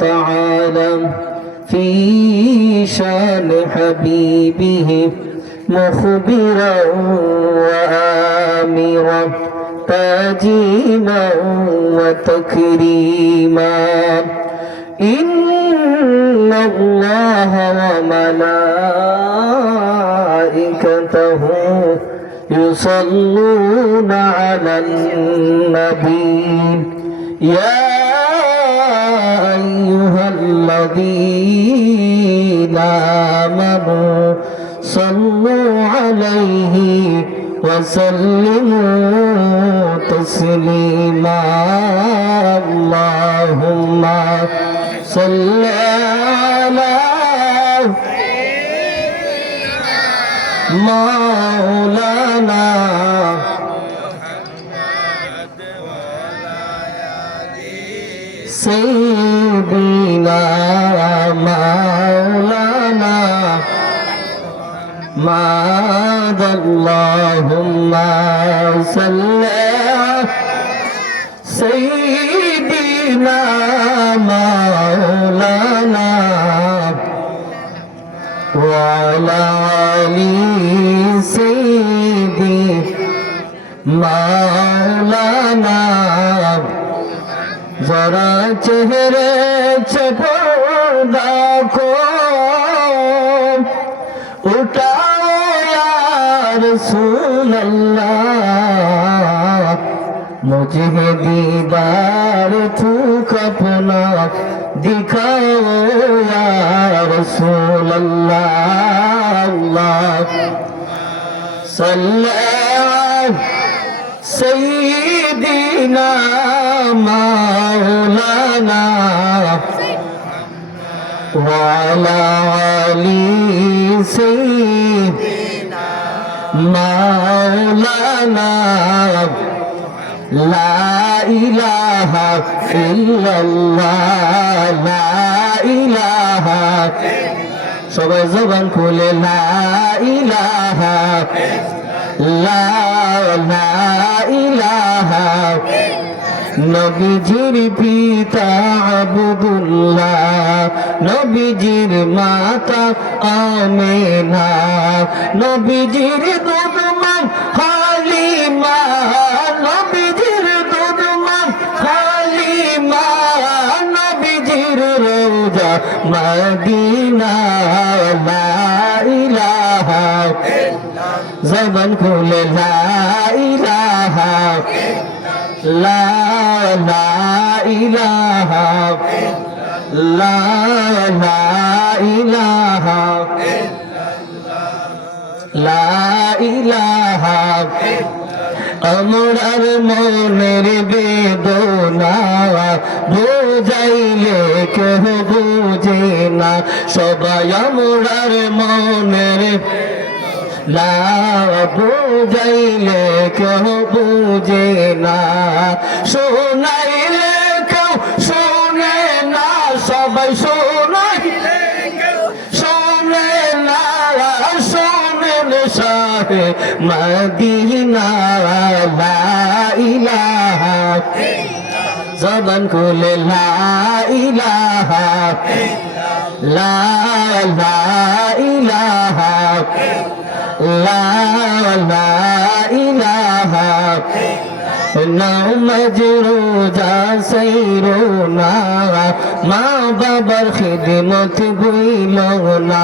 تعالى في شان حبيبه مخبرا وآمرا تاجيما وتكريما إن الله وملائكته يصلون على النبي يا أيها الذين آمنوا صلوا عليه وسلموا تسليما اللهم صل على مولانا سيدنا مولانا ماذا اللهم صل سيدنا مولانا وعلى آله سيدي مولانا जरा चेहरे पर्दा को उठाओ या रसूल अल्लाह मुझे दीदार थूक अपना दिखाओ या रसूल अल्लाह अल्लाह सल्लल्लाहु सय्यिदना मौलाना वाला अली सय्यिदना मौलाना ला इलाहा इल्लल्लाह ला इलाहा সবাই জবান খুলে লা ইলাহা লা ইলাহা নবীজির পিতা আব্দুল্লাহ নবীজির মাতা আমেনা নবীজির দুধ মা হালিমা নবীজির দুধ মা হালিমা নবীজির রওজা মদিনা লা ইলাহা জবান খুলে লা ইলাহা লা ইলাহা লা ইলাহা লা ইলাহা আমরার মনের বেদনা বুঝাইলে কেহ বুঝে না সবাই আমরার মনের লা বুঝাইলে কেহ বুঝে না শোনাইলে কেউ শোনে না সবাই শোনাইলে কেউ শোনে না শোনেন শাহে মদিনা লা ইলাহা জবান খুলে লা ইলাহা লা ইলাহা লা ইলাহা নামাজ রোজা সাইরো না মা বাবার খিদমত ভুইল না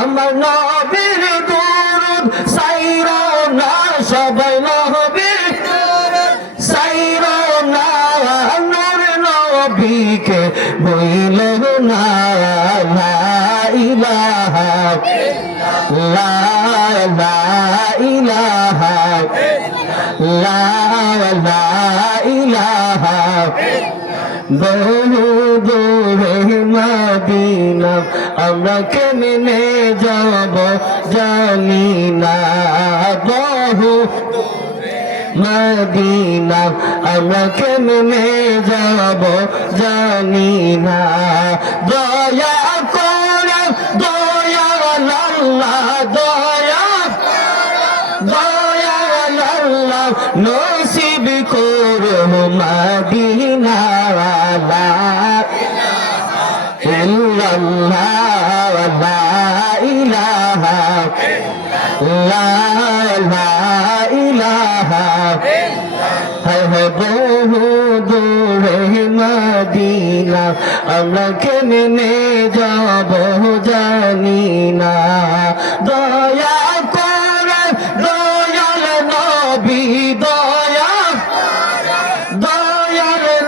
আমার নবীর দরুদ সাইরো না সবাই নবীর দরুদ সাইরো না নূর নবীকে ভুইল না লা ইলাহা লা ইলাহা লা ইলাহা বহু দূরে মদিনা আমরা কেমনে যাব জানি না বহু মদিনা আমরা কেমনে যাব জানি না দয়া করে দয়া আল্লাহ দয়া দয়া আল্লাহ নসিব করো মদিনা লা আল্লাহ লা ইলাহা লা ইলাহা বহু দূরে মদিনা আমরা কেমনে যাব জানি না দয়া করে দয়াল নবী দয়াল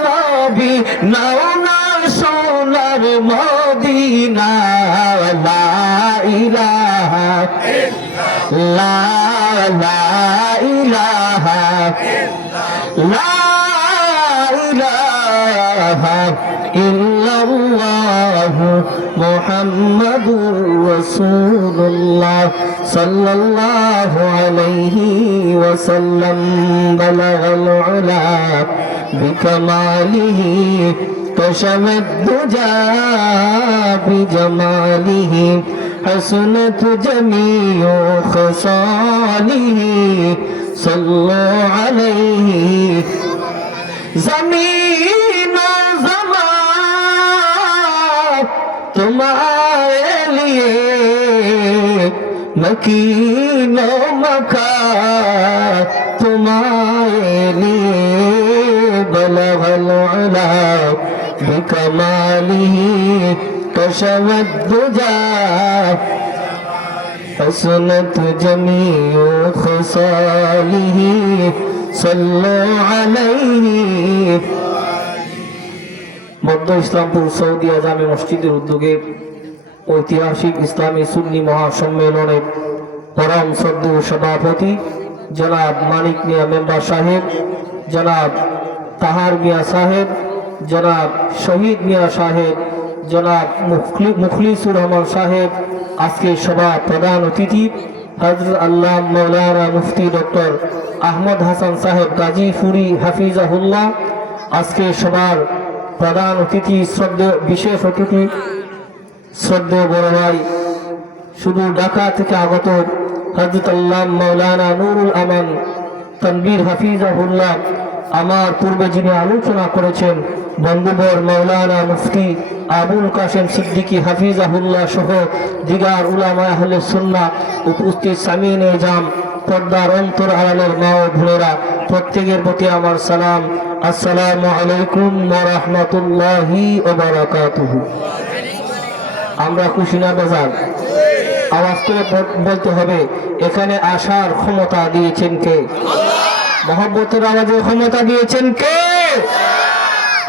নবী নাও না সোনার মদিনা লা ইলাহা লা ইলাহা লা ইলাহা ইল্লাল্লাহ মুহাম্মাদুর রাসূলুল্লাহ সাল্লাল্লাহু আলাইহি ওয়াসাল্লাম বালাগাল উলা বিকামালিহি كشفت الدجى بجماله حسنت جميع خصاله صلوا عليه زمین و زمان تمہارے لیے مکین و مکان تمہارے لیے بلغ العلا بکماله كشف الدجى حسنت جميع خصاله صلوا عليه মধ্য ইসলামপুর সৌদি আজামে মসজিদের উদ্যোগে ঐতিহাসিক ইসলামী সুন্নি মহাসম্মেলনের পরম শ্রদ্ধেয় সভাপতি জনাব মানিক মিয়া মেম্বার সাহেব, জনাব তাহার মিয়া সাহেব, জনাব শহীদ মিয়া সাহেব, জনাব মুখলিসুর রহমান সাহেব, আজকে সভা প্রধান অতিথি হযরত আল্লাহ মাওলানা মুফতি ডক্টর আহমদ হাসান সাহেব গাজীপুরি হাফিজাহুল্লাহ, আজকে সভার প্রধান অতিথি বিশেষ অতিথি শ্রদ্ধেয় বড় ভাই শুধু ঢাকা থেকে আগত হযরত আল্লাহ মাওলানা নুরুল আমান তানবীর হাফিজাহুল্লাহ, আমার পূর্বে যিনি আলোচনা করেছেন বন্ধুবর মাওলানা মুফতি আবুল কাসেম সিদ্দিকী হাফিজাহুল্লাহ সহ দিগার উলামা আহলে সুন্নাহ, উপস্থিত সামিনে জাম, পর্দার অন্তর আড়ালের মা ও বোনেরা, প্রত্যেকের প্রতি আমার সালাম। আসসালামু আলাইকুম ওয়া রাহমাতুল্লাহি ওয়া বারাকাতুহু। আমরা কুশিনা বাজার আওয়াজ করে বলতে হবে, এখানে আসার ক্ষমতা দিয়েছেন কে? মহব্বতের আওয়াজে ক্ষমতা দিয়েছেন কে?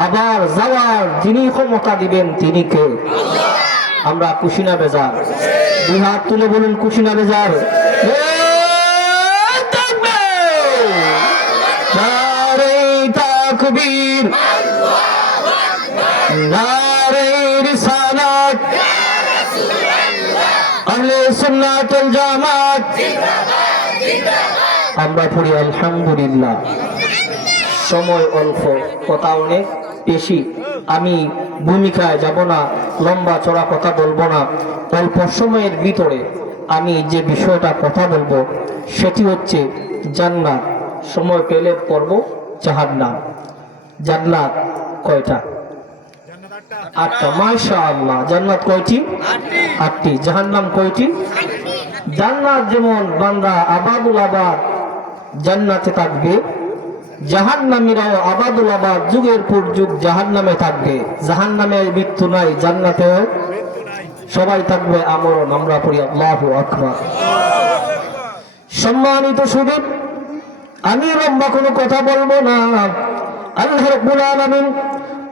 আবার যাওয়ার যিনি ক্ষমতা দিবেন তিনি কে? আমরা কুশিনা বেজার, দুই হাত তুলে বলুন কুশিনা বেজার। নারে তাকবীর, নারে রিসালাত, আহলে সুন্নাত ওয়াল জামাত। আমরা পড়ি আলহামদুলিল্লাহ। সময় অল্প, কথা অনেক বেশি। আমি ভূমিকায় যাব না, লম্বা চড়া কথা বলবো না। অল্প সময়ের ভিতরে আমি যে বিষয়টা কথা বলবো সেটি হচ্ছে জান্নাত। সময় পেলে পড়ব জাহান্নাম। জান্নাত কয়টা? 8টা। মাশাআল্লাহ। জান্নাত কয়টি? 8টি। জাহান্নাম কয়টি? জান্নাত যেমন বান্দা আবাদুল আবাদ জান্নাতে থাকবে, জাহান্নামীরাও আবাদুল আবাদ যুগের পর যুগ জাহান্নামে থাকবে। জাহান্নামে মৃত্যু নাই, জান্নাতেও সবাই থাকবে আমরণ। আমরা পড়ি আল্লাহু আকবার। সম্মানিত সুধী, আমি লম্বা কোনো কথা বলবো না। আল্লাহ রাব্বুল আলামিন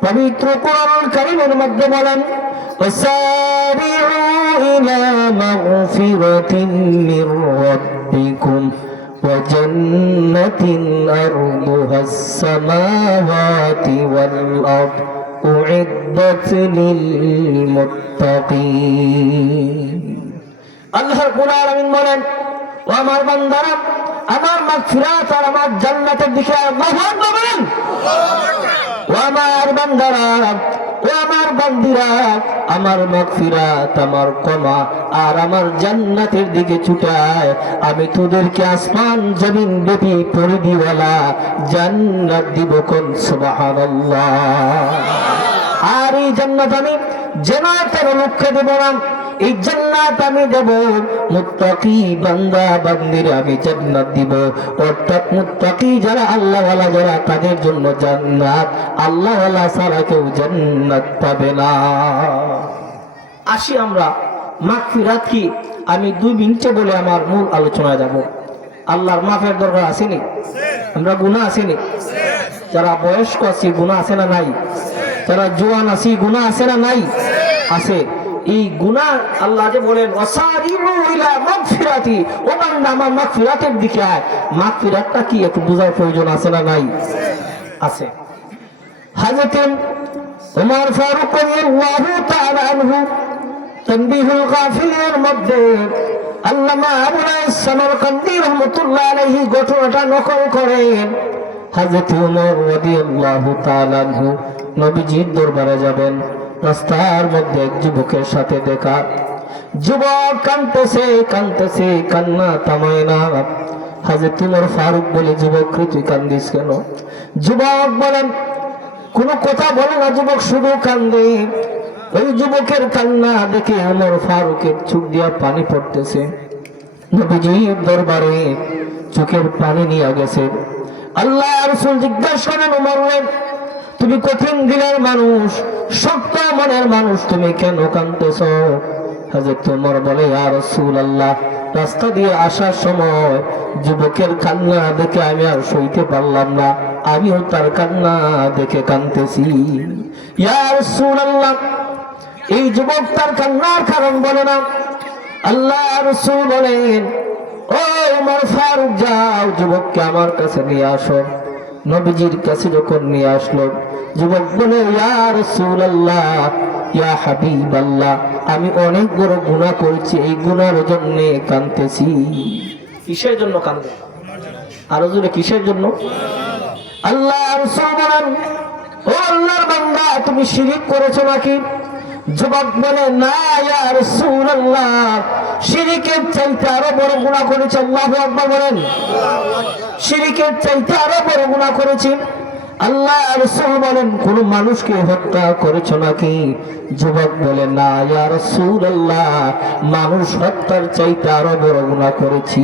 পবিত্র কোরআন কারীমের মধ্যে বলেন, ওয়াসারিউ ইলা মাগফিরাতিন মির রাব্বিকুম ওয়া জান্নাতিন আরদুহাস সামাওয়াতি ওয়াল আরদ উইদ্দাত লিল মুত্তাকিন। আল্লাহ রাব্বুল আলামিন বলেন, ও আমার বান্দারা, আমার মাগফিরাত আর আমার জান্নাতের দিকে আল্লাহু আকবার বলেন। ও আমার বান্দারা, ও আমার বান্দিরা, আমার মাগফিরাত, আমার ক্ষমা আর আমার জান্নাতের দিকে ছুটায়। আমি তোদেরকে আসমান জমিন ব্যাপী পরিধিওয়ালা জান্নাত দিব। কোন সুবহানাল্লাহ। আর এই জান্নাত আমি জান্নাতের লক্ষ্যে দেব না, এই জান্নাত আমি দেব মুত্তাকি বান্দা বান্দির আমি জান্নাত দিব। অর্থাৎ মুত্তাকি যারা আল্লাহ ওয়ালা যারা তাদের জন্য জান্নাত, আল্লাহ ওয়ালা ছাড়া কেউ জান্নাত পাবে না। আসি আমরা মাগফিরাত কি, আমি 2 মিনিটে বলে আমার মূল আলোচনায় যাব। আল্লাহর মাফের দরকার আসেনি? আমরা গুনাহ আসেনি? যারা বয়স্ক আছি গুনাহ আছে না নাই? যারা জোয়ান আছি গুনাহ আছে না নাই? আছে। এই গুনাহ আল্লাহ যে বলেন ওয়াসারিউ ইলা মাগফিরাতি, ও বান্দা আমার মাগফিরাতের দিকে আয়। মাগফিরাতটা কি একটু বোঝার প্রয়োজন আছে না নাই? আছে। হযরত ওমর ফারুক রাদিয়াল্লাহু তাআলা আনহু তানবীহুল গাফিলের মধ্যে আল্লামা আবুল সামারকান্দি রাহমাতুল্লাহ আলাইহি ঘটনাটা নকল করেন। হযরত ওমর রাদিয়াল্লাহু তাআলা আনহু নবীজির দরবারে যাবেন, রাস্তার মধ্যে এক যুবকের সাথে দেখা। যুবক কাঁদতেছে কাঁদতেছে, কান্না থামায় না। হযরত ওমর ফারুক বলে, যুবক তুই কান্দিস কেন? যুবক বলেন, কোনো কথা বলে না, যুবক শুধু কান্দে। ওই যুবকের কান্না দেখে ওমর ফারুকের চোখ দিয়া পানি পড়তেছে। নবীজির দরবারে চোখের পানি নিয়ে গেছে। আল্লাহ রাসূল জিজ্ঞাসা করেন, ওমর তুমি কঠিন দিলের মানুষ, শক্ত মনের মানুষ, তুমি কেন কাঁদতেছ? হযরত ওমর বলে, ইয়া রাসূলুল্লাহ, রাস্তা দিয়ে আসার সময় যুবকের কান্না দেখে আমি আর সইতে পারলাম না, আমিও তার কান্না দেখে কাঁদতেছি। ইয়া রাসূলুল্লাহ, এই যুবক তার কান্নার কারণ বলে না। আল্লাহ রাসূল বলেন, ও ওমর ফারুক, যাও যুবককে আমার কাছে নিয়ে আসো। নবীজির কাছে যখন নিয়ে আসলো, যুবক বলে, ইয়া রাসূলুল্লাহ, ইয়া হাবিবাল্লাহ, আমি অনেক বড় গুনাহ করেছি, এই গুনার জন্য কাঁদতেছি। কিসের জন্য কাঁদে? আরো জোরে, কিসের জন্য? আল্লাহ রাসূল বলেন, ও আল্লাহর বান্দা, তুমি শিরক করেছো নাকি? যুবক বলে, না ইয়া রাসূলুল্লাহ, শিরকের চাইতে আরো বড় গুনাহ করেছি। আল্লাহু আকবার বলেন। শিরকের চাইতে আরো বড় গুনাহ করেছি। আল্লাহ রাসূল বলেন, কোন মানুষকে হত্যা করেছো নাকি? যুবক বলে, না ইয়া রাসূলুল্লাহ, মানুষ হত্যার চাইতে আরো বড় গুনাহ করেছি।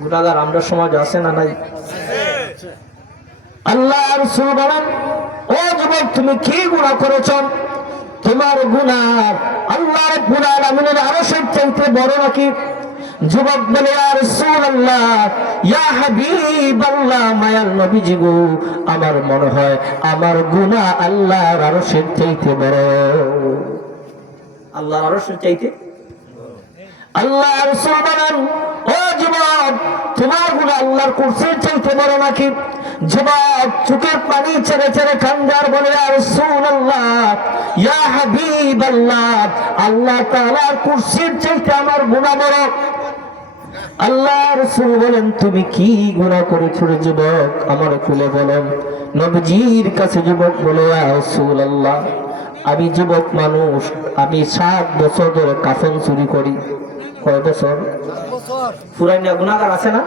গুনাহগার আমরা সমাজে আছে না নাই? আল্লাহ রাসূল বলেন, ও যুবক, তুমি কি গুনাহ করেছো? তোমার গুনাহ আল্লাহ রাব্বুল আলামিনের আরশের চাইতে বড় নাকি? যুবক বলে, ইয়া রাসূলুল্লাহ, ইয়া হাবিবাল্লাহ, মায়ার নবীজি গো, আমার মনে হয় আমার গুনাহ আল্লাহর আরশের চাইতে বড়। আল্লাহর আরশের চাইতে? আল্লাহ রাসূল বলেন, ও যুবক, তোমার গুনাহ আল্লাহর কুরসির চাইতে বড় নাকি? যুবক চোখের পানি ছেড়ে ছেড়ে কান্দার বলে, ইয়া রাসূলুল্লাহ, ইয়া হাবিবাল্লাহ, আল্লাহ তাআলার কুরসির চাইতে আমার গুনাহ বড়। আল্লাহ রাসূল বলেন, তুমি কি গুনাহ করেছো রে যুবক, আমার খুলে বলেন। নবীজির কাছে যুবক বলে, ইয়া রাসূলুল্লাহ, আমি যুবক মানুষ, আমি 7 বছর ধরে কাফন চুরি করি। কয় বছর? পুরাইনা গুনাহগার আছে না?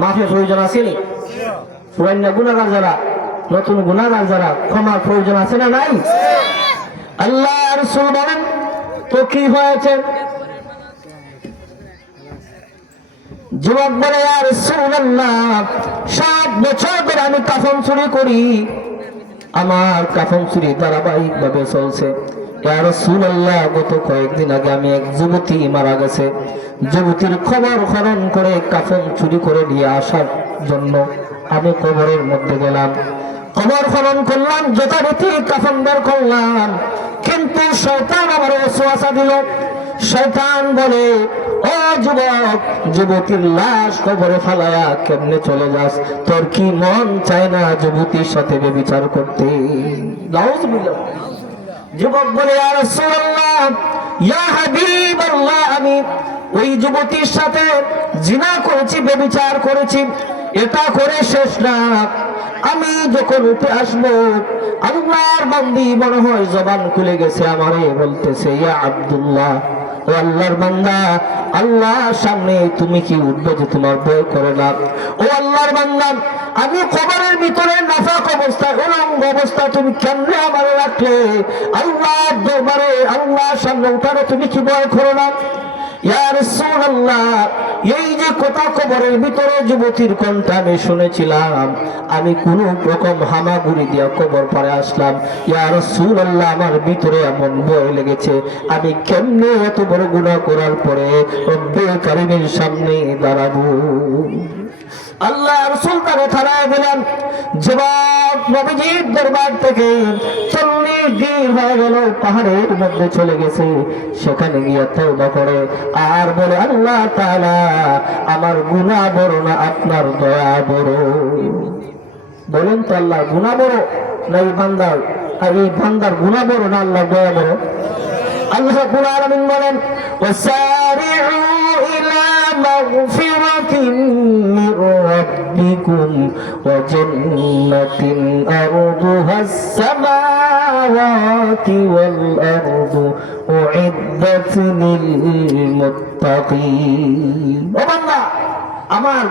মাফের প্রয়োজন আসেনি? পুরাইনা গুনাহগার যারা, নতুন গুনাহগার যারা, ক্ষমার প্রয়োজন আছে না নাই? আল্লাহ রাসূল বলেন, তো কি হয়েছে? যুবক বলে, ইয়া রাসূলুল্লাহ, 7 বছর ধরে আমি কাফন চুরি করি, আমার কাফন চুরি ধারাবাহিক ভাবে চলছে। ইয়া রাসূলুল্লাহ, গত কয়েকদিন আগে আমি এক যুবতী মারা গেছে, যুবতীর খবর হরণ করে কাফন চুরি করে নিয়ে আসার জন্য আমি কবরের মধ্যে গেলাম, কবর খনন করলাম, যথারীতি কাফন বের করলাম, কিন্তু শয়তান আমার ওয়াসওয়াসা দিল। শয়তান বলে, ও যুবক, যুবতীর লাশ কবরে ফালায়া কেমনে চলে যাস? তোর কি মন চায় না যুবতীর সাথে ব্যভিচার করতে? নাউযুবিল্লাহ। যুবক বলে, ইয়া রাসূলুল্লাহ, ইয়া হাবিবাল্লাহ, আমি ওই যুবতীর সাথে জিনা করেছি, ব্যভিচার করেছি, এটা করে শেষ না। আমি যখন উঠে আসবো, আল্লাহর বান্দি মনে হয় জবান খুলে গেছে, আমারে বলতেছে, ইয়া আব্দুল্লাহ, ও আল্লাহর বান্দা, আল্লাহর সামনে তুমি কি উঠবে যে তোমার ভয় করে না? ও আল্লাহর বান্দা, আমি কবরের ভিতরে নাফাক অবস্থা উলঙ্গ অবস্থা তুমি কেমনে আমারে রাখলে? আল্লাহর দরবারে আল্লাহর সামনে উঠানো তুমি কি ভয় করো না? ইয়া রাসূলুল্লাহ, এই যে কথা কবরের ভিতরে যুবতীর কণ্ঠ আমি শুনেছিলাম, আমি কোন রকম হামাগুড়ি দিয়া কবর পাড়ে আসলাম। ইয়া রাসূলুল্লাহ, আমার ভিতরে এমন ভয় লেগেছে, আমি কেমনে এত বড় গুনাহ করার পরে রব্বে কারীমের সামনে দাঁড়াবো? আল্লাহ রাসূল তারে থানায় দিলেন। যুবক নবীজির দরবার থেকে 40 দিন হয়ে গেল, পাহাড়ের মধ্যে চলে গেছে, সেখানে গিয়ে তওবা করে আর বলে, আল্লাহ তাআলা, আমার গুনাহ বড় না আপনার দয়া বড়? বলেন তো, আল্লাহ গুনাহ বড় না এই বান্দার? আর এই বান্দার গুনাহ বড় না আল্লাহর দয়া বড়? আল্লাহ রাব্বুল আলামিন বলেন, ওয়াসারিউ ইলা মাগফিরাতিন মির রাব্বিকুম ওয়া জান্নাতিন আরদুহাস সামাওয়াতি ওয়াল আরদু উইদ্দাত লিল মুত্তাকিন। ও বান্দা, আমার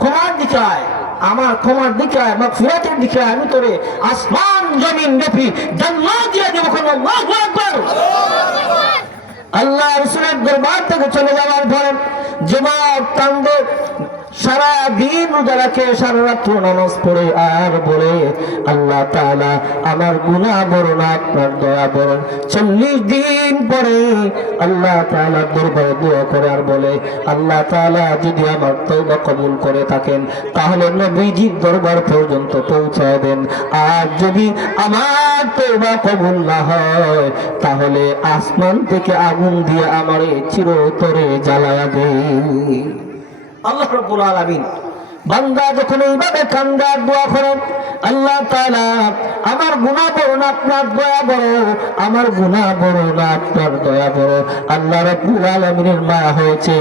ক্ষমার দিকে আয়, আমার ক্ষমার দিকে আয়, মাগফিরাতের দিকে আয়, আমি তোরে আসমান জমিন ব্যাপী জান্নাত দিয়ে দেব। আল্লাহু আকবার। আল্লাহ রাসূলের দরবার থেকে চলে যাওয়ার পরে যুবক কান্দে, সারা দিন রোজা রাখে, সারা রাত্র নামাজ পড়ে আর বলে, আল্লাহ তাআলা, আমার গুনাহ বড় না আপনার দয়া বড়। 40 দিন পরে আল্লাহ তাআলার দরবারে দোয়া করে আর বলে, আল্লাহ তাআলা যদি আমার তওবা কবুল করে থাকেন তাহলে নবীজির দরবার পর্যন্ত পৌঁছায় দেন, আর যদি আমার তওবা কবুল না হয় তাহলে আসমান থেকে আগুন দিয়ে আমারে চিরতরে জ্বালায়া দেন। আল্লাহ রাব্বুল আলামিন বান্দা যখন এইভাবে কান্দে আর দোয়া করে, আল্লাহ তাআলা, আমার গুনাহ বড় না আপনার দয়া বড়, আমার গুনাহ বড় না আপনার দয়া বড়। আল্লাহ রাব্বুল আলামিনের মায়া হয়েছে,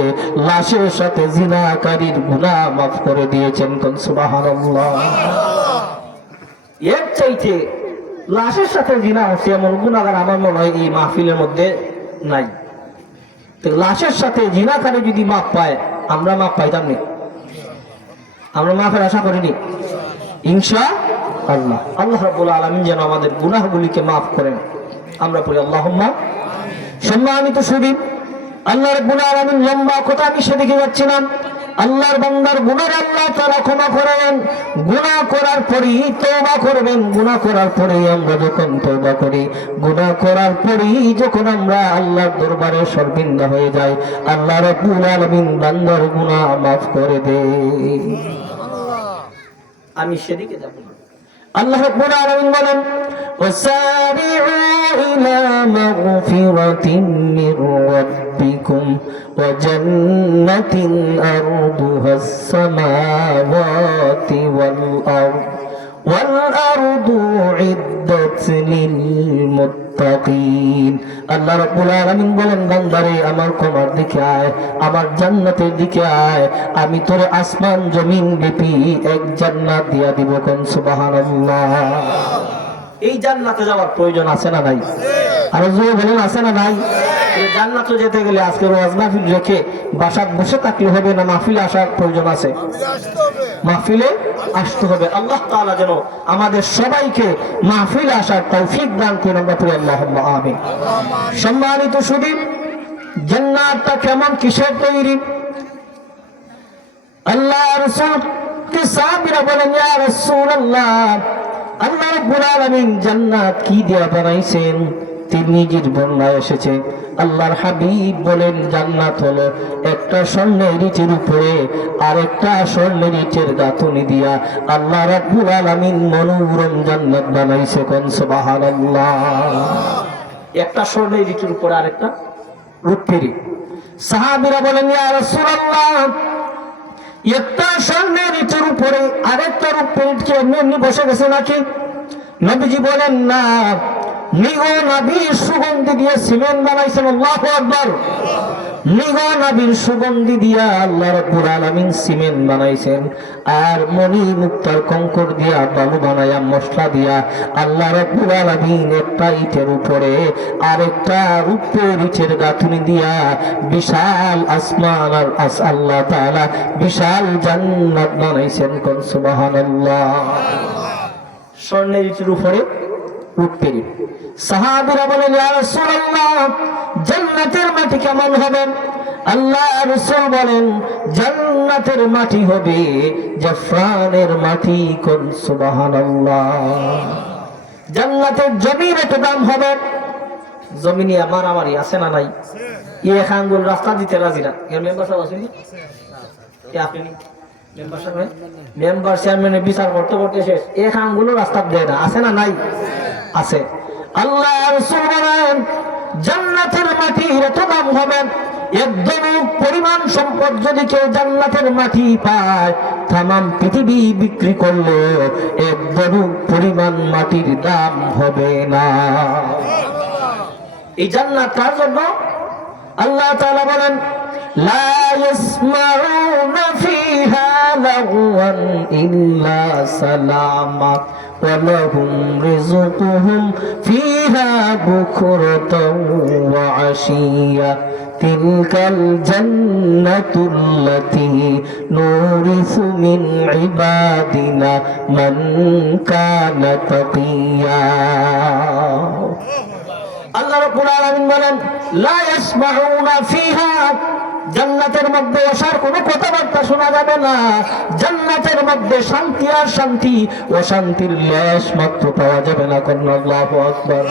লাশের সাথে জিনাকারীর গুনাহ মাফ করে দিয়েছেন। কোন সুবহানাল্লাহ। এর চাইতে লাশের সাথে জিনা হচ্ছে এমন গুনাহগার আমার মনে হয় এই মাহফিলের মধ্যে নাই। তো লাশের সাথে জিনাকারী যদি মাফ পায়, আমরা মাফ পাইতাম না? আমরা মাফের আশা করিনি ইনশাআল্লাহ। আল্লাহ রাব্বুল আলামিন যেন আমাদের গুনাহগুলিকে মাফ করেন, আমরা পড়ি আল্লাহুম্মা। সম্মানিত সুদী, আল্লাহ রাব্বুল আলামিন লম্বা কথা আমি সেদিকে যাচ্ছিলাম। আল্লাহর বান্দার গুনাহ আল্লাহ তাআলা ক্ষমা করেন, গুনাহ করার পরেই তওবা করবেন। গুনাহ করার পরেই আমরা যখন তওবা করি, গুনাহ করার পরেই যখন আমরা আল্লাহর দরবারে শর্মিন্দা হয়ে যাই, আল্লাহ রাব্বুল আলামিন বান্দার গুনাহ মাফ করে দেন। আমি সেদিকে যাব না। আল্লাহ রাব্বুল আলামিন বলেন, ওয়াসারিউ ইলা মাগফিরাতিন মির রাব্বিকুম ওয়া জান্নাতিন আরদুহাস সামাওয়াতি ওয়াল আরদু উইদ্দাত লিল মুত্তাকিন। আল্লাহ রাব্বুল আলামিন বলেন, বান্দারে আমার ক্ষমার দিকে আয়, আমার জান্নাতের দিকে আয়, আমি তোরে আসমান জমিন ব্যাপী এক জান্নাত দিয়া দিব। কোন সুবহানাল্লাহ। এই জান্নাতে যাওয়ার প্রয়োজন আছে না নাই? আর জোরে বলেন, আছে না নাই? এই জান্নাতে যেতে গেলে আজকে ওয়াজ মাহফিল রেখে বাসায় বসে থাকলে হবে না, মাহফিলে আসার প্রয়োজন আছে, মাহফিলে আসতে হবে। আল্লাহ তাআলা যেন আমাদের সবাইকে মাহফিলে আসার তৌফিক দান করেন, আমরা পড়ি আল্লাহুম্মা আমিন। সম্মানিত সুদী, জান্নাতটা কেমন, কিসের তৈরি? আল্লাহ রাসূল কে সাহাবীরা বলেন, ইয়া রাসূলুল্লাহ, আল্লাহ রাব্বুল আলামিন জান্নাত কি দিয়ে বানাইছেন? তিরমিজির বর্ণনায় এসেছে, আল্লাহর হাবিব বলেন, জান্নাত হলো একটা স্বর্ণের ইটের উপরে আরেকটা স্বর্ণের ইটের গাঁথুনি দিয়া আল্লাহ রাব্বুল আলামিন মনোরম জান্নাত বানাইছে। কোন সুবহানাল্লাহ। একটা স্বর্ণের ইটের উপরে আরেকটা রূপের। সাহাবীরা বলেন, ইয়া রাসূলুল্লাহ, একটা স্বর্ণের ইটের উপরে আরেকটা রূপের ইট কি এমনি বসে গেছে নাকি? নবীজি বলেন, না, নবীর সুগন্ধি দিয়ে সিমেন্ট বানাইছেন। আল্লাহু আকবার। মৃগনাভির সুগন্ধি দিয়া আল্লাহ রাব্বুল আলামিন সিমেন্ট বানাইছেন, আর মণি মুক্তার কঙ্কর দিয়া বালু বানায়া মশলা দিয়া আল্লাহ রাব্বুল আলামিন একটা ইটের উপরে আরেকটা রূপের ইটের গাঁথুনি দিয়া বিশাল আসমান আর আল্লাহ তাআলা বিশাল জান্নাত বানাইছেন। কোন সুবহানাল্লাহ। স্বর্ণের ইটের উপরে রূপের ইট। সাহাবীরা বলেন, ইয়া রাসূলুল্লাহ, জান্নাতের মাটি কেমন হবে? আল্লাহ রাসূল বলেন, জান্নাতের মাটি হবে জাফরানের মাটি। কোন সুবহানাল্লাহ। জান্নাতের জমির এত দাম হবে, জমিনে মারামারি আছে না নাই? এক আঙ্গুল রাস্তা দিতে রাজি না। এর মেম্বার সাহেব আছেন? আপনি মেম্বার সাহেব? মেম্বার চেয়ারম্যানের বিচার করতে করতে শেষ, এক আঙ্গুলও রাস্তা দেয় না, আছে না নাই? আছে। আল্লাহ রাসূল বলেন, জান্নাতের মাটির এত দাম হবে, একদম পরিমাণ সম্পদ যদি কেউ জান্নাতের মাটি পায়, তামাম পৃথিবী বিক্রি করলে একদম পরিমাণ মাটির দাম হবে না। এই জান্নাত কার জন্য? আল্লাহ তাআলা বলেন, লা ইয়াসমাউনা ফিহা লাগওয়ান ইল্লা সালামা ওয়া লাহুম রিজকুহুম ফিহা বুকরাতাও ওয়া আশিয়া তিলকাল জান্নাতুল্লাতী নুরিসু মিন ইবাদিনা মান কানা তাকিয়া। আল্লাহ রাব্বুল আলামিন বলেন, লা ইয়াসমাউনা ফিহা, জান্নাতের মধ্যে আসার কোনো কথাবার্তা শোনা যাবে না। জান্নাতের মধ্যে শান্তি আর শান্তি, অশান্তির লেশ মাত্র পাওয়া যাবে না। কোন আল্লাহু আকবার।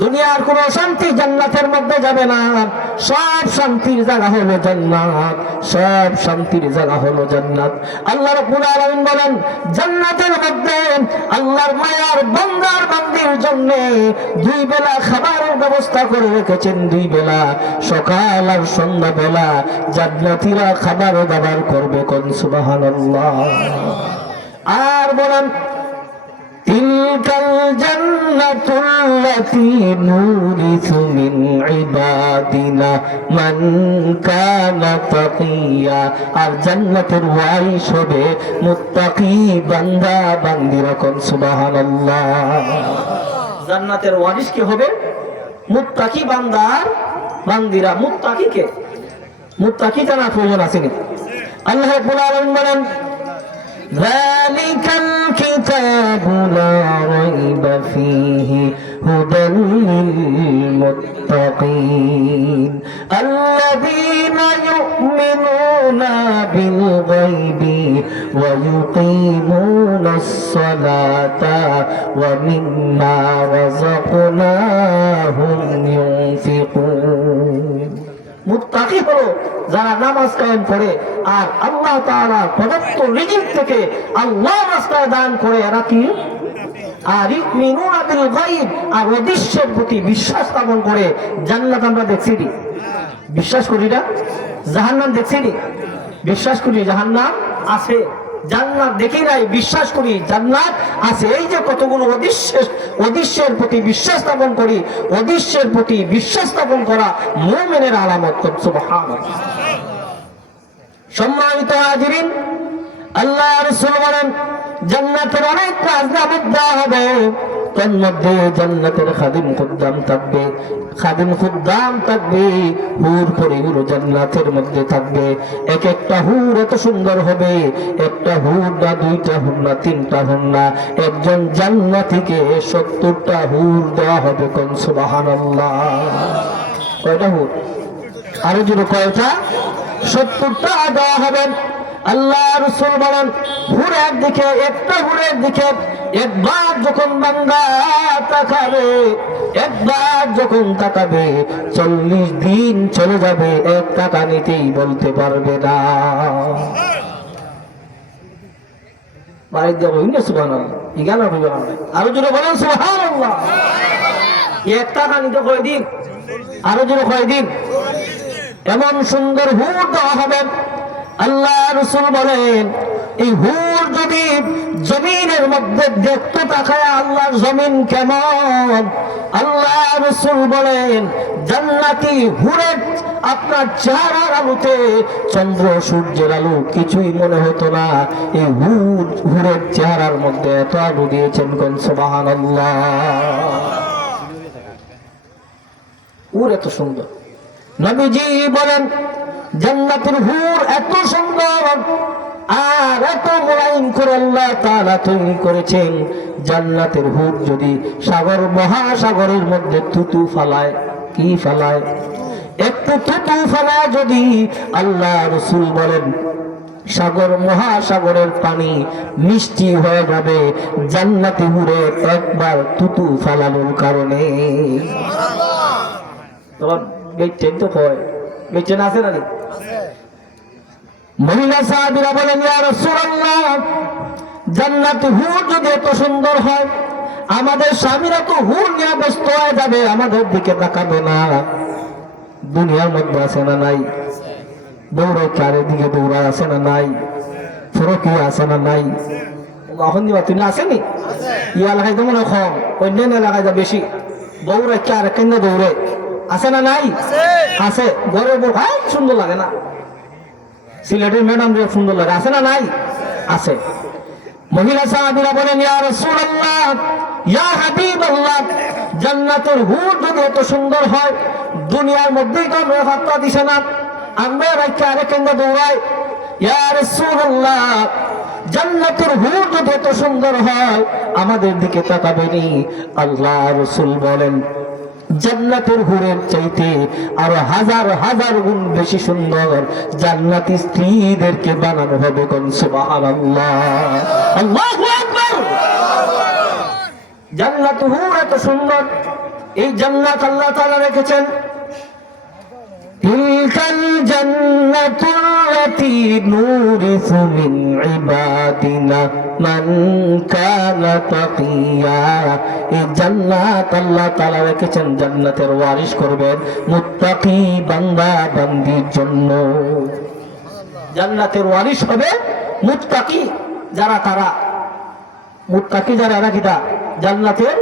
দুনিয়ার কোন শান্তি জান্নাতের মধ্যে যাবে না। সব শান্তির জায়গা হলো জান্নাত, সব শান্তির জায়গা হলো জান্নাত। আল্লাহ রাব্বুল আলামিন বলেন, জান্নাতের মধ্যে আল্লাহর মায়ার বান্দার বান্দির জন্য দুই বেলা খাবারের ব্যবস্থা করে রেখেছেন। দুই বেলা, সকাল আর সন্ধ্যা বেলা জান্নাতীরা খাবার দাবার করবে। কোন সুবহানাল্লাহ। আর বলেন, তিলকাল জান্নাতুল্লাতী নুরিসু মিন ইবাদিনা মান কানা তাকিয়া, আর জান্নাতের ওয়ারিশ হবে মুত্তাকি বান্দা বান্দিরা। কোন সুবহানাল্লাহ। জান্নাতের ওয়ারিশ কি হবে? মুত্তাকি বান্দার বান্দিরা। মুত্তাকি কে? মুত্তাকি জানা প্রয়োজন আসেনি। আল্লাহ রাব্বুল আলামিন বলেন, যালিকাল কিতাবু লা রাইবা ফীহি হুদাল লিল মুত্তাকিন আল্লাযীনা ইউমিনুনা বিল গায়বি ওয়া ইউকিমুনাস সালাতা ওয়া মিম্মা রাযাকনাহুম ইউনফিকুন। মুত্তাকি হলো যারা নামাজ কায়েম করে আর আল্লাহ তাআলার প্রদত্ত রিজিক থেকে আল্লাহ রাস্তায় দান করে। এরা কি? আর ইউমিনুনা বিল গায়ব, আর অদৃশ্যের প্রতি বিশ্বাস স্থাপন করে। জান্নাত আমরা দেখছি নি, বিশ্বাস করি না। জাহান্নাম দেখছি নি, বিশ্বাস করি জাহান্নাম আছে। জান্নাত দেখি নাই, বিশ্বাস করি জান্নাত আছে। এই যে কতগুলো অদৃশ্যের প্রতি বিশ্বাস স্থাপন করি, অদৃশ্যের প্রতি বিশ্বাস স্থাপন করা মুমিনের আলামত। সুবহানাল্লাহ। সম্মানিত হাজিরিন, আল্লাহ রাসূল বলেন, জান্নাতের অনেক কাজ নামত দেওয়া হবে। তার মধ্যে জান্নাতের খাদিম খুদ্দাম থাকবে, খাদিম খুদ্দাম থাকবে, হুর পরিগুলো জান্নাতের মধ্যে থাকবে। এক একটা হুর এত সুন্দর হবে, একটা হুর না, দুইটা হুর না, তিনটা হুর না, একজন জান্নাতীকে 70টা হুর দেওয়া হবে। কোন সুবহানাল্লাহ। কয়টা হুর? আরো জোরে কয়টা? 70টা দেওয়া হবে। আল্লাহ রাসূল বলেন, হুরের দিকে, একটা হুরের দিকে একবার যখন বান্দা তাকাবে, একবার যখন তাকাবে, 40 দিন চলে যাবে, এক টাকা নিতেই বলতে পারবে না। বাড়ি দেবো সুবহানাল্লাহ। ইগানা হবে আরো জোরে বলেন সুবহানাল্লাহ। এক টাকা নিতে কয়দিন? আরো জোরে কয়দিন? এমন সুন্দর হুর দেওয়া হবে। আল্লাহ রাসূল বলেন, এই হুর যদি জমিনের মধ্যে দেখতে তাকায় আল্লাহর জমিন কেমন, আল্লাহ রাসূল বলেন জান্নাতি হুরের আপনার চেহারার আলোতে চন্দ্র সূর্যের আলো কিছুই মনে হতো না। এই হুরের চেহারার মধ্যে এত আলো দিয়েছেন, কোন সুবহানাল্লাহ। হুর এত সুন্দর, নবীজি বলেন জান্নাতুল হুর এত সুন্দর আর এত মোলায়েম করে আল্লাহ তাআলা তৈরি করেছেন। জান্নাতের হুর যদি সাগর মহাসাগরের মধ্যে থুতু ফালায়, কি ফালায়, একটু থুতু ফালায় যদি, আল্লাহ রাসূল বলেন সাগর মহাসাগরের পানি মিষ্টি হয়ে যাবে জান্নাতি হুরের একবার থুতু ফালানোর কারণে। তোমার বেচেন তো হয়, বেচেন আছে না? মহিলা সাহাবীরা বলেন ইয়া রাসূলুল্লাহ, জান্নাতি হুর যদি এত সুন্দর হয়, আমাদের স্বামীরা তো হুর নিয়ে ব্যস্ত হয়ে যাবে, আমাদের দিকে তাকাবে না। দুনিয়ার মধ্যে আছে না নাই? দৌড়ে চারিদিকে দৌড়ায় আছে না নাই? ফরকি আছে না নাই? এখন দিবা তুমি আসেনি? ইয়া এলাকায় তো মনে হয় কম, অন্যান্য এলাকায় যা বেশি। দৌড়ে চার কেন্দ্রে দৌড়ে আছে না নাই? আছে। ঘরে বউ সুন্দর লাগে না? সিলেটের ম্যাডাম যে সুন্দর লাগে, আছে না নাই? আছে। মহিলা সাহাবীরা বলেন ইয়া রাসূলুল্লাহ, ইয়া হাবিবাল্লাহ, জান্নাতের হুর যদি এত সুন্দর হয়, দুনিয়ার মধ্যেই তো আমরা ফাত্তা দিছে না, আমরা রাইখা আরেক কেন্দ্রে দৌড়াই। ইয়া রাসূলুল্লাহ, জান্নাতের হুর যদি এত সুন্দর হয়, আমাদের দিকে তাকাবেনি। আল্লাহ রাসূল বলেন জান্নাতের হুরের চাইতে আরো হাজার হাজার গুণ বেশি সুন্দর জান্নাতি স্ত্রীদেরকে বানানো হবে, কোন সুবহানাল্লাহ, আল্লাহু আকবার। জান্নাতুল হুর এত সুন্দর, এই জান্নাত আল্লাহ তাআলা রেখেছেন। তিলকাল জান্নাতুল্লাতী নুরিসু মিন ইবাদিনা মান কানা তাকিয়া। এই জান্নাত আল্লাহ তাআলা রেখেছেন, জান্নাতের ওয়ারিশ করবেন মুত্তাকি বান্দা বান্দির জন্য। জান্নাতের ওয়ারিশ হবে মুত্তাকি যারা, তারা মুত্তাকি যারা, এরা কিটা জান্নাতের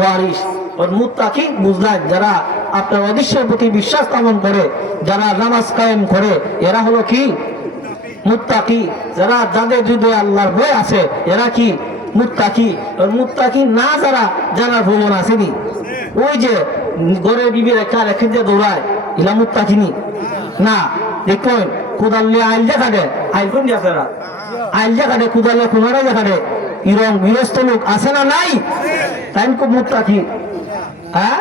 ওয়ারিশ। আর মুত্তাকি বুঝলেন যারা আপনার অদৃশ্যের প্রতি বিশ্বাস স্থাপন করে, যারা নামাজ কায়েম করে, এরা হলো কি মুত্তাকি। যারা যাদের হৃদয়ে আল্লাহর ভয় আছে এরা কি মুত্তাকি। আর মুত্তাকি না যারা, জানার প্রয়োজন আসেনি, ওই যে ঘরে বিবি রেখা রেখে দিয়ে দৌড়ায়, এরা মুত্তাকি না। দেখুন কুদাল্লে আইল দেখা দে, আইল কোন দিয়ে আছে, আইল দেখা দে, কুদাল্লে কুমারা দেখা দে, ইরং গৃহস্থ লোক আছে না নাই? তাই খুব মুত্তাকি। হ্যাঁ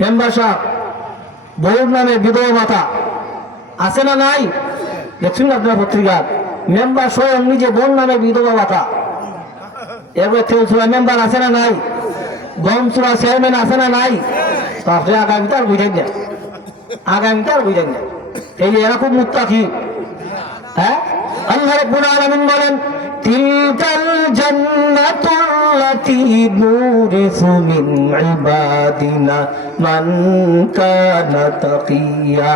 মেম্বার সাহেব, বউর নামে বিধবা মাতা আছে না নাই? দেখছেন আপনার পত্রিকা, মেম্বার স্বয়ং নিজে বোন নামে বিধবা মাতা। এরপরে তেলচুরা মেম্বার আছে না নাই? গমচুরা চেয়ারম্যান আছে না নাই? তারপরে আগামীতে আর বুঝেন না, আগামীতে আর বুঝেন না। এই যে এরা খুব মুত্তাকি। হ্যাঁ, আল্লাহ রাব্বুল আলামিন বলেন তিলকাল জান্নাতুল্লাতী নুরিসু মিন ইবাদিনা মান কানা তাকিয়া।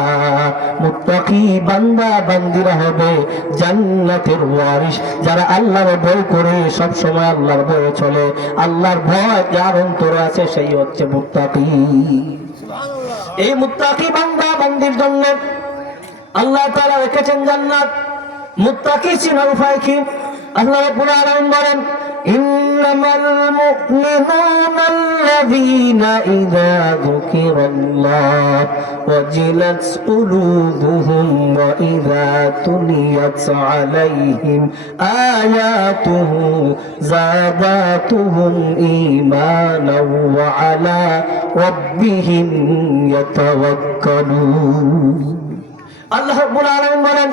মুত্তাকি বান্দা বান্দিরা হবে জান্নাতের ওয়ারিশ, যারা আল্লাহর ভয় করে, সব সময় আল্লাহর ভয়ে চলে। আল্লাহর ভয় যার অন্তরে আছে সেই হচ্ছে মুত্তাকি। এই মুত্তাকি বান্দা বান্দির জন্য আল্লাহ তাআলা রেখেছেন জান্নাত। মুত্তাকি চিনার উপায় কি? আল্লাহ রাব্বুল আলামিন বলেন ইন্নামাল মুমিনুনা আল্লাযীনা ইযা যুকিরাল্লাহ ওয়াজিলাত কুলুবুহুম ওয়া ইযা তুলিয়াত আলাইহিম আয়াতুহু যাদাতুহুম ঈমানাও ওয়া আলা রাব্বিহিম ইয়াতাওয়াক্কালুন। আল্লাহ রাব্বুল আলামিন বলেন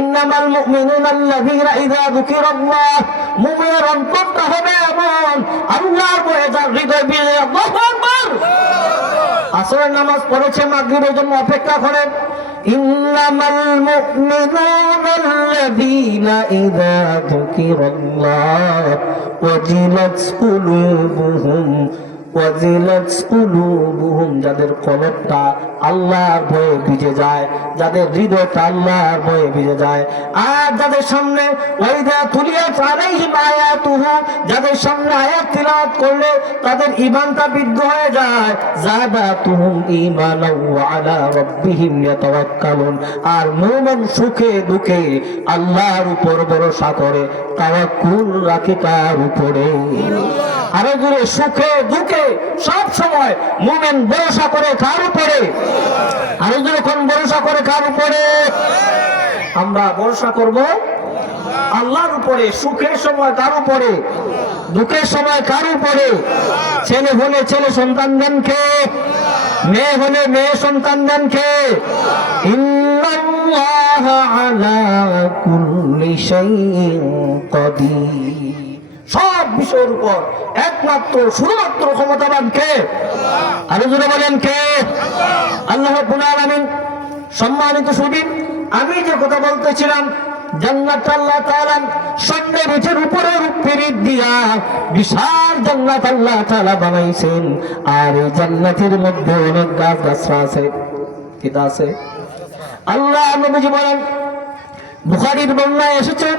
ইন্নামাল মুমিনুনা আল্লাযীনা ইযা যুকিরাল্লাহ, মুমিনের অন্তরটা হবে এমন আল্লাহর ভয়ে যার হৃদয় বিজে। আল্লাহু আকবার। আসরের নামাজ পড়েছে, মাগরিবের জন্য অপেক্ষা করেন। ইন্নামাল মুমিনুনা আল্লাযীনা ইযা যুকিরাল্লাহ ওয়াজিলাত কুলুবুহুম ওয়াজিলাত কুলুবুহুম, যাদের কলবটা আল্লাহর ভয়ে ভিজে যায়, যাদের হৃদয়টা আল্লাহর ভয়ে ভিজে যায়। আর যাদের সামনে ওয়াইদা তুলিয়াত আলাইহিম আয়াতুহু, যাদের সামনে আয়াত তিলাওয়াত করলে তাদের ঈমানটা বৃদ্ধি হয়ে যায়। যাদাতুহুম ঈমানাও ওয়া আলা রাব্বিহিম ইয়াতাওয়াক্কালুন, আর মুমিন সুখে দুঃখে আল্লাহর উপর ভরসা করে, তাওয়াক্কুল রাখে তার উপরে। আরো জোরে, সুখে দুঃখে সব সময় মুমিন ভরসা করে কার উপরে? আরো জোরে, কোন ভরসা করে কার উপরে? আমরা ভরসা করব আল্লাহর উপরে। সুখের সময় কার উপরে? দুঃখের সময় কার উপরে? ছেলে হলে ছেলে সন্তান দেন কে? মেয়ে হলে মেয়ে সন্তান দেন কে? ইন্নাল্লাহা আলা কুল্লি শাইইন কাদির, সব বিষয়ের উপর একমাত্র শুধুমাত্র ক্ষমতাবান কে? আরো জোরে বলেন কে? আল্লাহ রাব্বুল আলামিন। সম্মানিত সুধী, আমি যে কথা বলতেছিলাম, জান্নাত আল্লাহ তাআলা স্বর্ণের রুচের উপরে রূপের দিয়া বিশাল জান্নাত আল্লাহ তাআলা বানাইছেন। আর এই জান্নাতের মধ্যে অনেক গাছ গাছরা আছে। কি আছে? আল্লাহ নবীজি বলেন, বুখারীর বর্ণনায় এসেছে,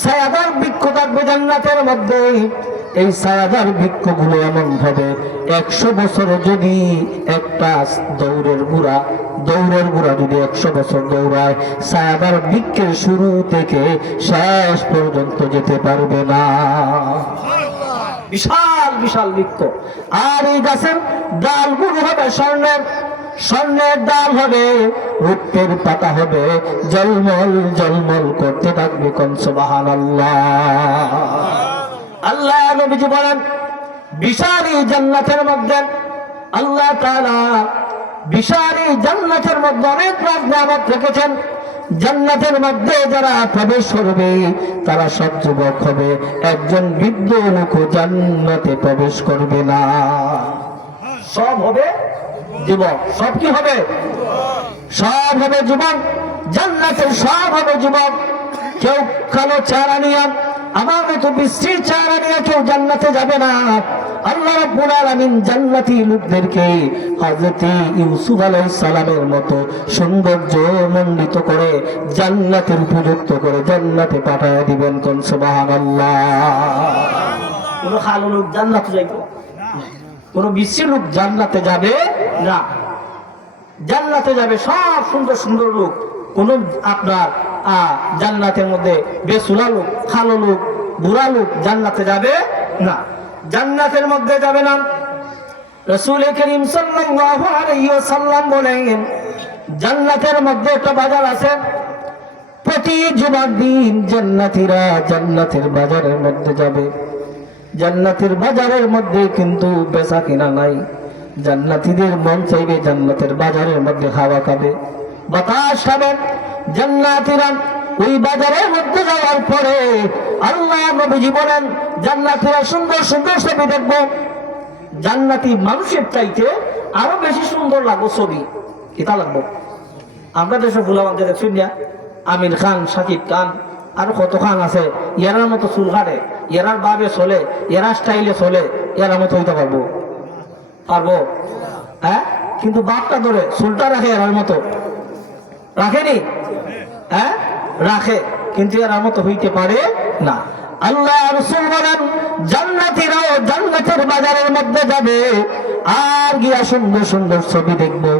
ছায়াদার বৃক্ষ থাকবে জান্নাতের মধ্যে। এই ছায়াদার বৃক্ষগুলো এমন ভাবে 100 বছর যদি একটা দৌড়ের গুড়া যদি 100 বছর দৌড়ায়, ছায়াদার বৃক্ষের শুরু থেকে শেষ পর্যন্ত যেতে পারবে না। বিশাল বিশাল বৃক্ষ। আর এই গাছের ডালগুলো হবে স্বর্ণের ডাল হবে, রূপের পাতা হবে, জলমল জলমল করতে থাকবে। কোন সুবহানাল্লাহ। আল্লাহ নবীজি বলেন, বিশাল এই জান্নাতের মধ্যে আল্লাহ তাআলা বিশাল এই জান্নাতের মধ্যে অনেক নিয়ামত রেখেছেন। জান্নাতের মধ্যে যারা প্রবেশ করবে তারা সব যুবক হবে, একজন বৃদ্ধ লোক জান্নাতে প্রবেশ করবে না। সব হবে যুবক। সব কি হবে? সব হবে যুবক। জান্নাতের সব হবে যুবক। কেউ কালো চেহারা নিয়ে, আমার মতো বিশ্রীর চেহারা নিয়ে কেউ জান্নাতে যাবে না। আল্লাহ রাব্বুল আলামিন জান্নাতি লোকদেরকে হযরত ইউসুফ আলাইহিস সালামের মতো সৌন্দর্য মণ্ডিত করে জান্নাতের উপযুক্ত করে জান্নাতে পাঠিয়ে দিবেন। কোন সুবহানাল্লাহ। কোন কালো লোক জান্নাতে যাইব? কোন বিশ্রী লোক জান্নাতে যাবে না। জান্নাতে যাবে সব সুন্দর সুন্দর লোক। কোন আপনার জান্নাতের মধ্যে বেসুলা লোক, কালো লোক, বুড়া লোক জান্নাতে যাবে না। জান্নাতের মধ্যে যাবে না। রাসূল করিম সাল্লাল্লাহু আলাইহি ওয়াসাল্লাম বলেন, জান্নাতের মধ্যে একটা বাজার আছে। প্রতি জুমার দিন জান্নাতীরা জান্নাতের বাজারের মধ্যে যাবে। জান্নাতের বাজারের মধ্যে কিন্তু বেচা কিনা নাই। জান্নাতীদের মন চাইবে জান্নাতের বাজারের মধ্যে হাওয়া খাবে, বাতাস খাবে। জান্নাতীরা ওই বাজারের মধ্যে যাওয়ার পরে আল্লাহ নবীজি বলেন, জান্নাতীরা সুন্দর সুন্দর ছবি দেখবো। জান্নাতি মানুষের চাইতে আরো বেশি সুন্দর লাগবে ছবি। এটা লাগবো। আমরা দেশে ভুলাবান্ধে দেখছি না, আমির খান, শাকিব খান, আর কত খান আছে, এরার মতো চুল কাটে, এরার বাবে চলে, এরা স্টাইলে চলে, এরার মতো হইতে পারবো? হ্যাঁ? কিন্তু বাপটা ধরে চুলটা রাখে এরার মতো, রাখেনি? হ্যাঁ, রাখে, কিন্তু এরার মতো হইতে পারে না। আল্লাহ রাসূল বলেন, জান্নাতীরাও জান্নাতের বাজারের মধ্যে যাবে আর গিয়া সুন্দর সুন্দর ছবি দেখবো।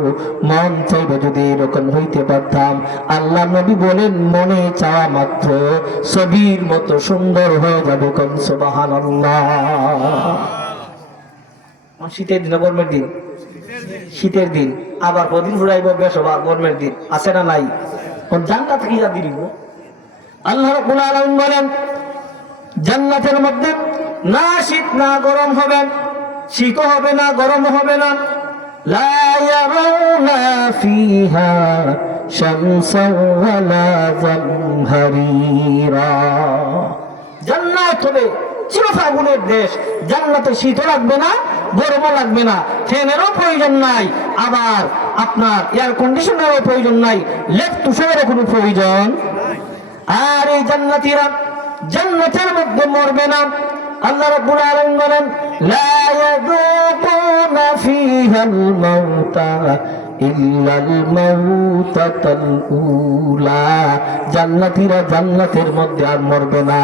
মন চাইবে যদি এরকম হইতে পারতাম। আল্লাহ নবী বলেন, মনে চাওয়া মাত্র ছবির মতো সুন্দর হয়ে যাবে। কোন সুবহানাল্লাহ। শীতের দিন, গরমের দিন, শীতের দিন আবার কদিন ঘুরাইব বেশবার গরমের দিন আছে না নাই? কোন জান্নাত কি যা দিব? আল্লাহ রাব্বুল আলামিন বলেন, জান্নাতের মধ্যে না শীত না গরম হবে, শীতও হবে না গরম হবে না। লা ইয়ারাউনা ফিহা শামসান ওয়ালা জামহারিরা। জান্নাত হবে চিরফাগুনের দেশ। জান্নাতে শীতও লাগবে না, গরমও লাগবে না, ফ্যানেরও প্রয়োজন নাই, আবার আপনার এয়ার কন্ডিশনারও প্রয়োজন নাই, লেপ তুষারেরও কোনো প্রয়োজন। আর এই জান্নাতীরা জান্নাতের মধ্যে মরবে না, আল্লাহ রাব্বুল আলামিন বলেন লা ইয়াযুকুনা ফিহাল মাউতা ইল্লাল মাউতাতাল উলা। জান্নাতীরা জান্নাতের মধ্যে আর মরবে না,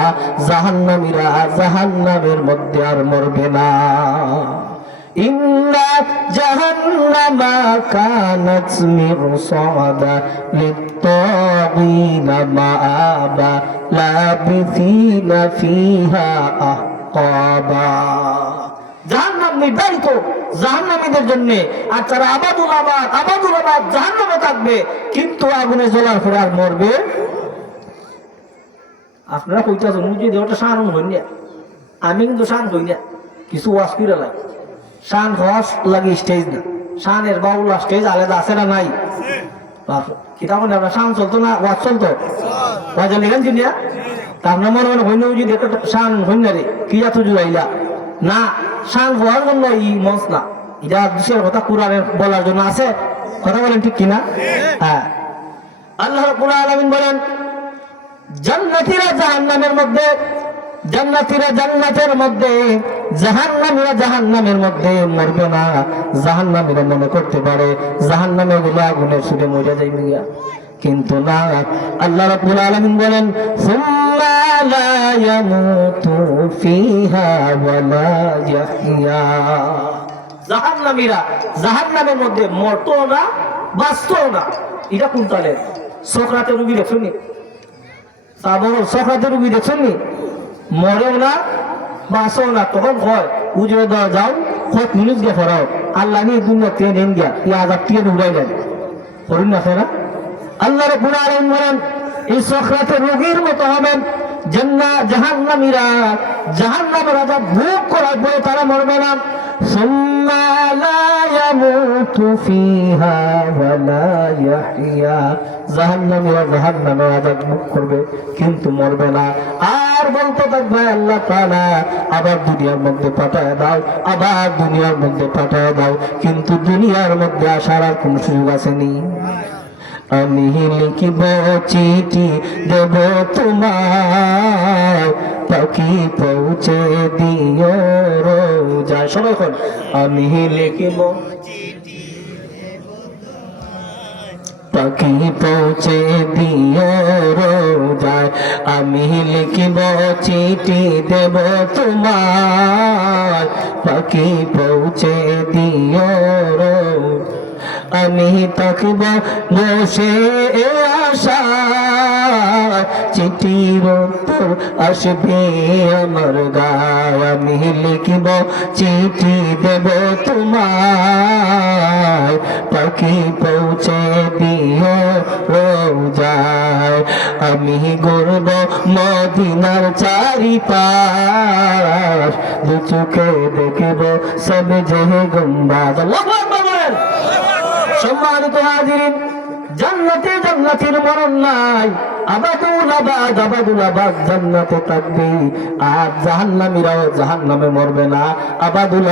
জাহান্নামীরা জাহান্নামের মধ্যে আর মরবে না। ইন্না জাহান্নামা কানাত মিরসাদা লিত্তাগিনা মাআবা লাবিথিনা ফিহা আহকাবা। জাহান্নাম নির্ধারিত জাহান্নামীদের জন্য, আর তারা আবাদুল আবাদ জাহান্নামে থাকবে, কিন্তু আগুনে জ্বলার পরে আর মরবে। আপনারা কইতাছেন যদি ওটা শান হই না, আমি কিন্তু শান হই না, কিছু ওয়াজ করে লাগে শান হওয়ার লাগে স্টেজ না, শানের বাউলা স্টেজ আলাদা আছে না নাই? কিতাব আপনার শান চলতো না, ওয়াজ চলতো, ওয়াজের লিখেন চিনিয়া তা আপনার মনে মনে হইলেও যদি একটা শান হই না রে কি যা তুই আইলা না, শান হওয়ার জন্য এই মঞ্চ না, এটা দেশের কথা কোরআনের বলার জন্য আছে। কথা বলেন ঠিক কিনা? হ্যাঁ, আল্লাহ রাব্বুল আলামিন বলেন জান্নাতীরা জাহান্নামের মধ্যে, জান্নাতীরা জান্নাতের মধ্যে, জাহান্নামীরা জাহান্নামের মধ্যে মরবে না। জাহান্নামীরা মনে করতে পারে জাহান্নামে গুলো আগুনের সুরে মরে যাইবে গিয়া, কিন্তু না। আল্লাহ রাব্বুল আলামিন বলেন সুম্মা লা ইয়ামুতু ফিহা ওয়া লা ইয়াহইয়া। জাহান্নামীরা জাহান্নামের মধ্যে মরতো না, বাঁচতো না। এটা কোন তালে? সক্রাতের রোগী দেখছেন? সক্রাতের রোগী দেখছেন? মরেও না, বাঁচও না। তখন হয় উজরে দেওয়া যাও, খত মিনিট গে ফেরাও, আল্লাহ নিয়ে দুনিয়া তে নেন গিয়া ইয়া আজাব টিয়ে উড়াই দেন, করুন না ফেরা। আল্লাহ রাব্বুল আলামিন বলেন এই সক্রাতের রোগীর মতো হবেন জাহান্নামীরা, জাহান্নামের আযাব ভোগ করার পরে তারা মরবে না। সুম্মা লা ইয়ামুতু ফিহা ওয়া লা ইয়াহইয়া। জাহান্নামীরা জাহান্নামের আযাব ভোগ করবে কিন্তু মরবে না। আর বলতে থাকবে আল্লাহ তাআলা আবার দুনিয়ার মধ্যে পাঠায় দাও, আবার দুনিয়ার মধ্যে পাঠায় দাও, কিন্তু দুনিয়ার মধ্যে আসার আর কোন সুযোগ আসেনি। আমি লিখিব চিঠি দেব তোমায়, পাখি পৌঁছে দিও রোজায়। সবাই এখন আমি লিখিব পাখি পৌঁছে দিও রোজায়, আমি লিখিব চিঠি দেব তোমায়, পাখি পৌঁছে দিও রোজায়। আমি তাকব বসে আশা, চিঠির উপর আসবে আমার গায়। আমি লিখিব চিঠি দেব তোমায়, পাখি পৌঁছে দিও রোজায়। আমি ঘুরব মদিনার চারিপাশ, দু চোখে দেখব সব যে গুম্বাদ। সম্মানিত হাজিরিন, জান্নাতে জান্নাতের মরণ নাই, আবাদুল আবাদ জান্নাতে থাকবে। আর জাহান্নামীরাও জাহান্নামে মরবে না, আবাদুল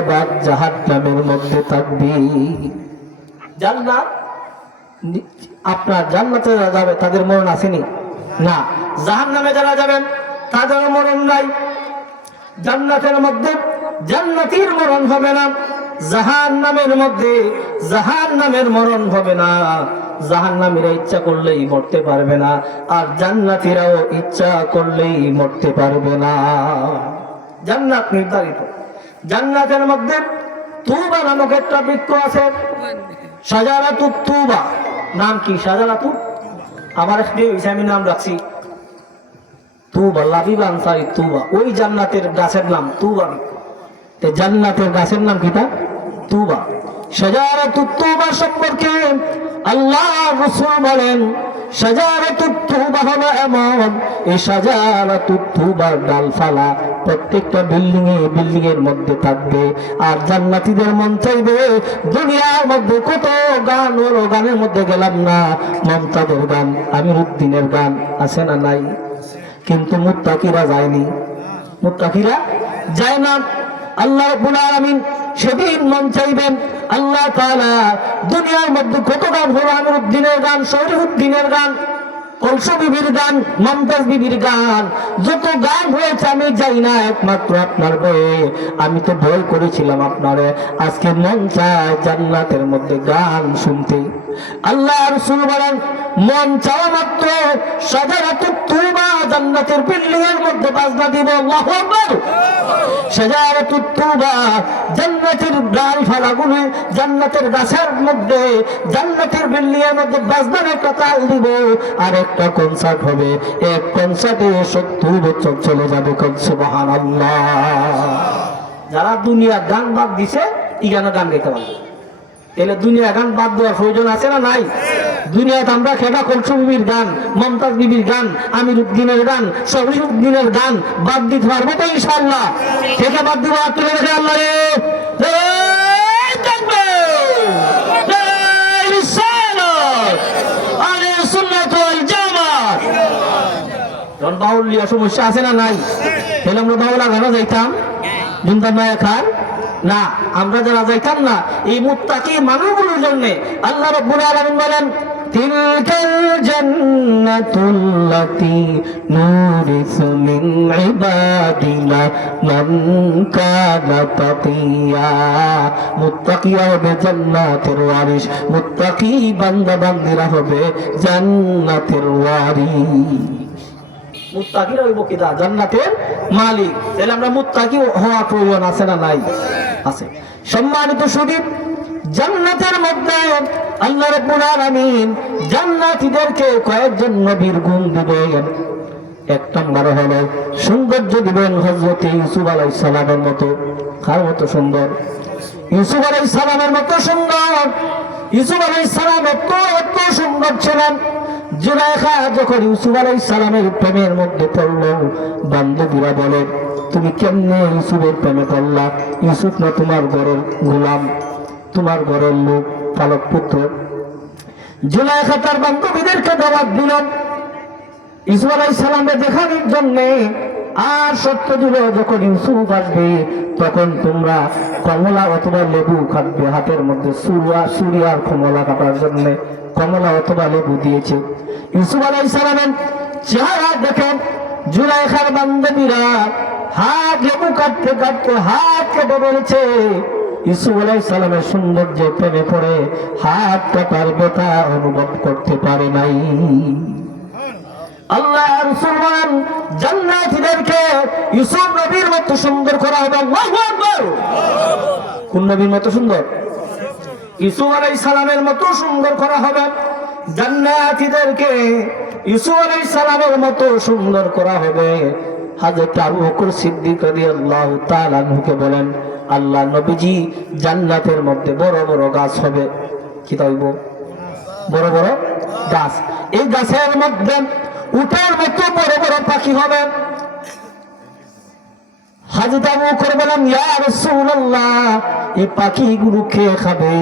আবাদ জাহান্নামের মধ্যে থাকবে। জান্নাত আপনার জান্নাতে যারা যাবে তাদের মরণ আসেনি না, জাহান্নামে যারা যাবেন তাদের মরণ নাই। জান্নাতের মধ্যে জান্নাতীর মরণ হবে না, জাহান্নামের মধ্যে জাহান্নামের মরণ হবে না। জাহান্নামীরা ইচ্ছা করলেই মরতে পারবে না, আর জান্নাতীরাও ইচ্ছা করলেই মরতে পারবে না। জান্নাত নির্ধারিত। জান্নাতের মধ্যে তুবা নামক একটা বৃক্ষ আছে, শাজারাতুত তুবা। নাম কি? শাজারাতুত। আমার আমি নাম রাখছি তুবা, লাবিব আনসারী তুবা। ওই জান্নাতের গাছের নাম তুবা। জান্নাতের গাছের নাম কিটা? তুবা। শাজারাতুত তুবা সম্পর্কে আল্লাহ রাসূল বলেন শাজারাতুত তুবা হলো এমন, এই শাজারাতুত তুবার ডালপালা প্রত্যেকটা বিল্ডিং এর মধ্যে থাকবে। আর জান্নাতীদের মন চাইবে দুনিয়ার মধ্যে কত গান হলো, গানের মধ্যে গেলাম না, মমতাজের গান, আমিরউদ্দিনের গান আছে না নাই? কিন্তু মুত্তাকিরা যায়নি, মুত্তাকিরা যায় না। আল্লাহ রাব্বুল আলামিন সেদিন মন চাইবেন আল্লাহ তাআলা দুনিয়ার মধ্যে কত গান হলো, আমিরউদ্দিনের গান, শরীফউদ্দিনের গান, কলসু বিবির গান, মমতাজ বিবির গান, যত গান হয়েছে আমি যাই না একমাত্র আপনার বয়ে। আমি তো ভয় করেছিলাম আপনারে, আজকে মন চায় জান্নাতের মধ্যে গান শুনতে। আল্লাহ রাসূল বলেন, মন চাওয়া মাত্র শাজারাতুত তুবা জান্নাতের বিল্ডিং এর মধ্যে বাজনা দিব। আল্লাহু আকবার। শাজারাতুত তুবা জান্নাতের ডাল ফালাগুলো, জান্নাতের গাছের মধ্যে, জান্নাতের বিল্ডিং এর মধ্যে বাজনার একটা তাল দিব, আর একটা কনসার্ট হবে। এক কনসার্টে 70 বছর চলে যাবে। সুবহানাল্লাহ। যারা দুনিয়া গান বাদ দিছে ইগানা গান গাইতে পারবে। এলে দুনিয়া গান বাদ দেওয়ার প্রয়োজন আছে না নাই? দুনিয়াতে আমরা খেলা কলসু বিবির গান, মমতাজ বিবির গান, আমির উদ্দিনের গান, শরীফ উদ্দিনের গান বাদ দিতে পারবো তো ইনশাআল্লাহ? থেকে বাদ দিব তুলে রেখে আল্লাহ রে বাউলিয়া সমস্যা আছে না নাই? তাহলে আমরা বাউলা গানা যাইতাম জুমদার মায়া খার না, আমরা যারা যাইতাম না, এই মুত্তাকি মানুষগুলোর জন্য আল্লাহ রাব্বুল আলামিন বলেন, তিলকাল জান্নাতুল্লাতী নুরিসু মিন ইবাদিনা মান কানা তাকিয়া। মুত্তাকিরা হবে জান্নাতের ওয়ারিস, মুত্তাকি বান্দা বান্দিরা হবে জান্নাতের ওয়ারিস। মুত্তাকিরা হইব কিনা? জান্নাতের মালিক। তাহলে আমরা মুত্তাকি হওয়া প্রয়োজন আছে না নাই? আছে। সম্মানিত শুধু জান্নাতের মধ্যে আল্লাহ রাব্বুল আলামিন জান্নাতীদেরকে কয়েকজন নবীর গুণ দিবেন। এক নম্বর হলো সৌন্দর্য দিবেন হযরত ইউসুফ আলাইহিস সালামের মতো। কার মতো সুন্দর? ইউসুফ আলাইহিস সালামের মতো সুন্দর। ইউসুফ আলাইহিস সালাম এত সুন্দর ছিলেন, জুলাইখা যখন ইউসুফ আলাইহিস সালামের প্রেমের মধ্যে পড়ল, বান্ধবীরা বলে, তুমি কেমনে ইউসুফের প্রেমে পড়লা? ইউসুফ না তোমার ঘরের গোলাম, তোমার ঘরের লোক, পালক পুত্র। জুলাইখা তার বান্ধবীদেরকে দাওয়াত দিল ইউসুফ আলাইহিস সালামকে দেখানোর জন্য। আর সত্য দিল, যখন ইউসুফ আসবে তখন তোমরা কমলা অথবা লেবু খাটবে। হাতের মধ্যে সুরিয়ার কমলা কাটার জন্য কমলা অথবা লেবু দিয়েছে। ইউসুফ আলাইহিস সালামের চেহারা দেখেন জুলাইখার বান্ধবীরা হাত লেবু কাটতে কাটতে হাত কেটে বলেছে। ইউসুফ আলাইহিস সালামের সৌন্দর্যে প্রেমে পড়ে হাত কাটার ব্যথা অনুভব করতে পারে নাই। আল্লাহ রাসূল বলেন, জান্নাতীদেরকে ইউসুফ নবীর মতো সুন্দর করা হবে। আল্লাহু আকবার। কোন নবীর মতো সুন্দর? ইউসুফ আলাইহিস সালামের মতো সুন্দর করা হবে। জান্নাতীদেরকে ইউসুফ আলাইহিস সালামের মতো সুন্দর করা হবে। হযরত আবু বকর সিদ্দিক রাদিয়াল্লাহু তাআলা আনহুকে বলেন, আল্লাহ নবীজি জান্নাতের মধ্যে বড় বড় গাছ হবে। কি তাইব? বড় বড় গাছ। এই গাছের মধ্যে উটের মতো বড় বড় পাখি হবে। হযরত আবু বকর বলেন, ইয়া রাসূলুল্লাহ, এই পাখিগুলো খেয়ে খাবে?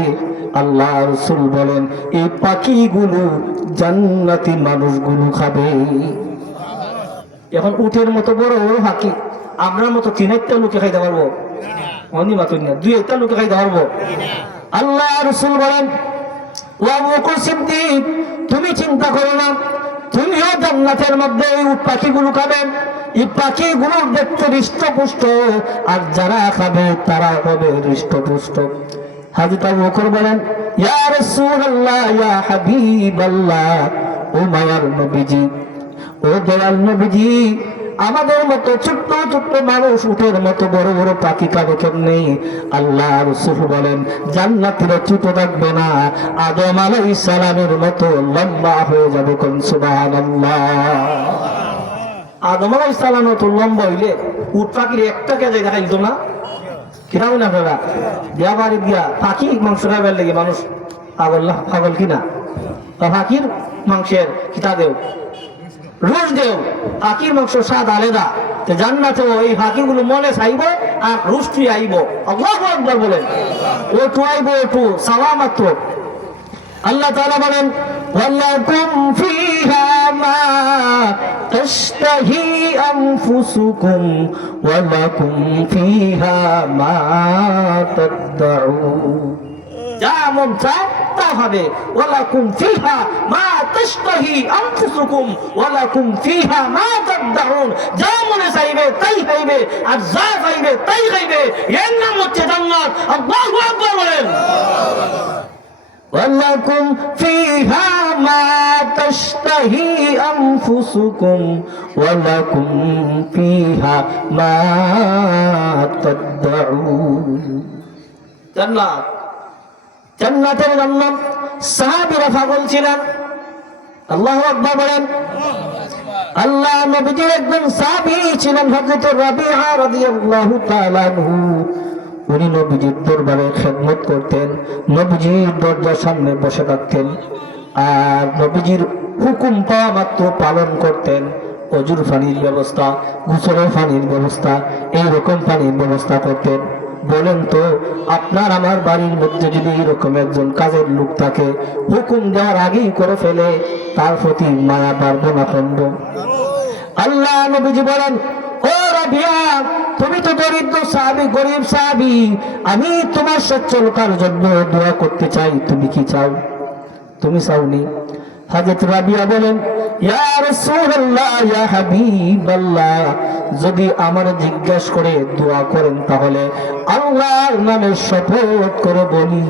আল্লাহ রাসূল বলেন, এই পাখিগুলো জান্নাতি মানুষগুলো খাবে। এখন উটের মতো বড় বড় পাখি আমরা মতো 3-4টা লোকে খাইতে পারবো? অনি মাত্র না, 2-1টা লোকে খাইতে পারবো? আল্লাহ রাসূল বলেন, ও আবু বকর সিদ্দিক, তুমি চিন্তা করো না, তুমিও জান্নাতের মধ্যে এই উট পাখিগুলো খাবেন। এই পাখিগুলো দেখতে হৃষ্টপুষ্ট, আর যারা খাবে তারা হবে হৃষ্টপুষ্ট। হযরত আবু বকর বলেন, ইয়া রাসূলুল্লাহ, ইয়া হাবিবাল্লাহ, ও মায়ার নবীজি, ও দয়াল নবীজি, আমাদের মতো ছোট্ট ছোট্ট মানুষ উটের মতো বড় বড় পাখি খাবে কেমনে? আল্লাহ রাসূল বলেন, জান্নাতীরা ছোট থাকবে না, আদম আলাইহিস সালামের মতো লম্বা হয়ে যাবে। কোন সুবহানাল্লাহ। আদম আলাইহিস সালামের মতো লম্বা হইলে উট পাখির একটা কেজে দেখাইতো না? কিরাও না ফেরা দিয়া বাড়ি দিয়া পাখি মাংস খাইবার লেগে মানুষ পাগল কিনা? পাখির মাংসের কিতা দেও, রোজ দেও। পাখির মাংস স্বাদ আলাদা। জান্নাতে এই পাখিগুলো মনে চাইব আর রুষ্টি আইব। আল্লাহু আকবার বলেন। ওটু আইব, ওটু সাওয়া মাত্র। আল্লাহ তাআলা বলেন, ওয়ালাকুম ফিহা মা তাশতাহি আনফুসুকুম ওয়ালাকুম ফিহা মা তাদউন। যা মন চায় তা হবে। ওয়ালাকুম ফিহা মা তাশতাহি আনফুসুকুম ওয়ালাকুম ফিহা মা তাদউন, যা মনে চাইবে তাই খাইবে, আর যা খাইবে তাই খাইবে। এর নাম হচ্ছে জান্নাত। আল্লাহু আকবার বলেন। ওয়ালাকুম ফিহা মা তাশতাহি আনফুসুকুম ওয়ালাকুম ফিহা মা তাদউন। জান্নাত, জান্নাতের জন্য সাহাবীরা পাগল ছিলেন। আল্লাহু আকবার বলেন। আল্লাহ নবীজির একজন সাহাবী ছিলেন হযরত রাবিআ রাদিয়াল্লাহু তাআলা আনহু। উনি নবীজির দরবারে খেদমত করতেন, নবীজির দরজার সামনে বসে থাকতেন, আর নবীজির হুকুম পাওয়া মাত্র পালন করতেন। অজুর পানির ব্যবস্থা, গোসলের পানির ব্যবস্থা, এইরকম পানির ব্যবস্থা করতেন। বলেন তো, আপনার আমার বাড়ির মধ্যে যদি এরকম একজন কাজের লোক থাকে, হুকুম দেওয়ার আগেই করে ফেলে, তার প্রতি মায়া বাড়বে না কমবে? আল্লাহ নবীজি বলেন, ও রাবিয়া, তুমি তো দরিদ্র সাহাবী, গরিব সাহাবী, আমি তোমার সচ্ছলতার জন্য দোয়া করতে চাই, তুমি কি চাও? তুমি চাওনি? হযরত রাবিয়া বলেন, ইয়া রাসূলুল্লাহ, ইয়া হাবিবাল্লাহ, যদি আমার জিজ্ঞেস করে দোয়া করেন তাহলে আল্লাহর নামে শপথ করে বলি,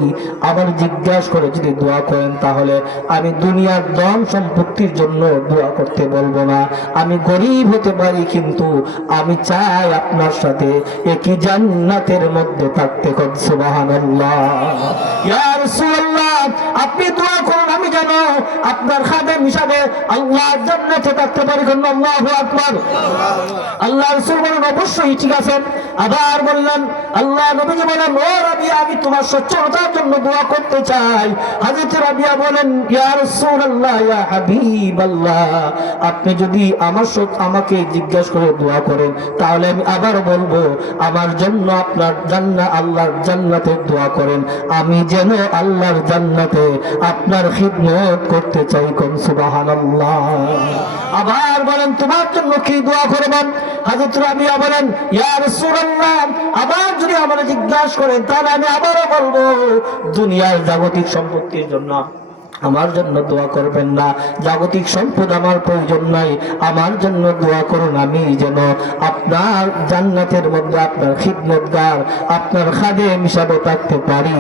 আমার জিজ্ঞেস করে যদি দোয়া করেন তাহলে আমি দুনিয়ার ধন সম্পত্তির জন্য দোয়া করতে বলবো না। আমি গরিব হতে পারি, কিন্তু আমি চাই আপনার সাথে একই জান্নাতের মধ্যে থাকতে। সুবহানাল্লাহ। ইয়া রাসূলুল্লাহ, আপনি দোয়া করুন, আমি যেন আপনার খাদেম হিসাবে আল্লাহর জান্নাতে থাকতে পারি। আল্লাহু আকবার। আল্লাহ রাসূল বলেন, অবশ্যই, ঠিক আছে। আবার বললেন, আল্লাহ নবীজি বলেন, ও রাবিয়া, আমি তোমার সচ্ছলতার জন্য দোয়া করতে চাই। হযরত রাবিয়া বলেন, ইয়া রাসূলুল্লাহ, ইয়া হাবিবাল্লাহ, আপনি যদি আমাকে জিজ্ঞেস করে দোয়া করেন তাহলে আমি আবার বলবো, আমার জন্য আপনার আল্লাহর জান্নাতের দোয়া করেন, আমি যেন আল্লাহর জান্নাতে আপনার খিদমত করতে চাই। কোন সুবহানাল্লাহ। আবার বলেন, তোমার জন্য কি দোয়া করবেন? হযরত রাবিয়া বলেন, ইয়া রাসূলুল্লাহ, আবার যদি আমাকে জিজ্ঞাসা করেন তাহলে আমি আবারও বলবো, দুনিয়ার জাগতিক সম্পত্তির জন্য আমার জন্য দোয়া করবেন না, জাগতিক সম্পদ আমার প্রয়োজন নাই, আমার জন্য দোয়া করুন, আমি যেন আপনার জান্নাতের মধ্যে আপনার খিদমতগার, আপনার খাদেম হিসাবে থাকতে পারি,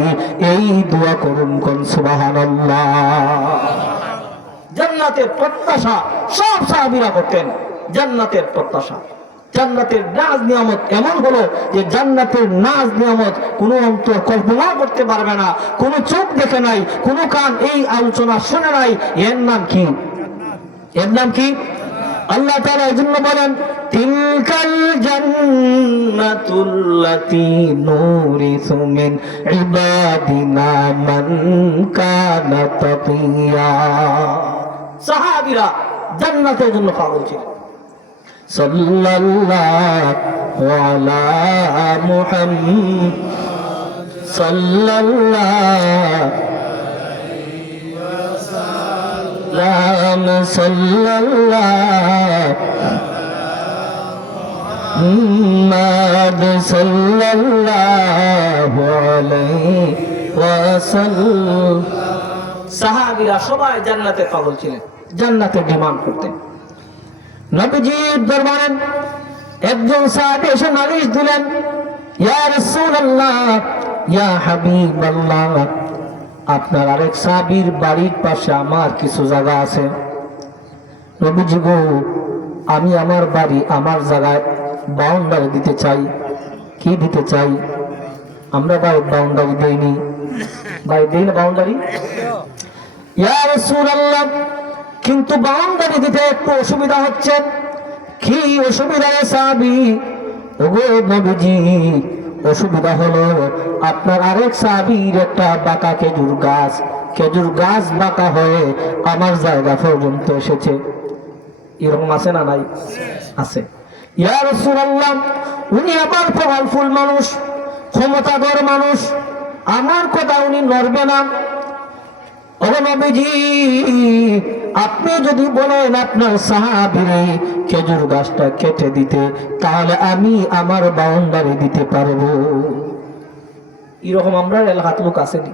এই দোয়া করুন। কোন সুবহানাল্লাহ। জান্নাতের প্রত্যাশা সব সাহাবীরা করতেন। জান্নাতের প্রত্যাশা, জান্নাতের নাজ নিয়ামত এমন হলো যে জান্নাতের নাজ নিয়ামত কোনো অন্তর কল্পনা করতে পারবে না, কোনো চোখ দেখে নাই, কোনো কান এই আলোচনা শুনে নাই। এর নাম কি? এর নাম কি? আল্লাহ তাআলা এই জন্য বলেন, তিলকাল জান্নাতুল্লাতী নুরিসু মিন ইবাদিনা মান কানা তাকিয়া। সাহাবীরা জান্নাতের জন্য পাগল ছিল। সাল্লাল্লাহু আলা মুহাম্মাদ সাল্লাল্লাহু আলাইহি ওয়াসাল্লাম মুহাম্মদ সাল্লাল্লাহু আলাইহি ওয়াসাল্লাম। সাহাবীরা সবাই জান্নাতের পাগল ছিলেন, জান্নাতের ডিমান্ড করতেন। নবীজির দরবারে একজন সাহাবী এসে নালিশ দিলেন, ইয়া রাসূলুল্লাহ, ইয়া হাবিবাল্লাহ, আপনার আরেক সাহাবীর বাড়ির পাশে আমার কিছু জায়গা আছে। নবীজি গো, আমি আমার বাড়ি, আমার জায়গায় বাউন্ডারি দিতে চাই। কি দিতে চাই? আমরা বাড়ির বাউন্ডারি দেইনি। বাড়ি দেই না বাউন্ডারি? ইয়া রাসূলুল্লাহ, কিন্তু বাউন্ডারি দিতে একটু অসুবিধা হচ্ছে। কি অসুবিধা সাহাবী? ওগো নবীজি, অসুবিধা হলো আপনার আরেক সাহাবীর একটা বাঁকা খেজুর গাছ বাঁকা হয়ে আমার জায়গা পর্যন্ত এসেছে। এরকম আছে না নাই? আছে। ইয়া রাসূলুল্লাহ, উনি আবার পাওয়ারফুল মানুষ, ক্ষমতাধর মানুষ, আমার কথা উনি নড়বে না। ও নবীজি, আপনি যদি বলেন আপনার সাহাবীরে খেজুর গাছটা কেটে দিতে, তাহলে আমি আমার বাউন্ডারি দিতে পারবো। এরকম আমরা এলাকাত লোক আসেনি,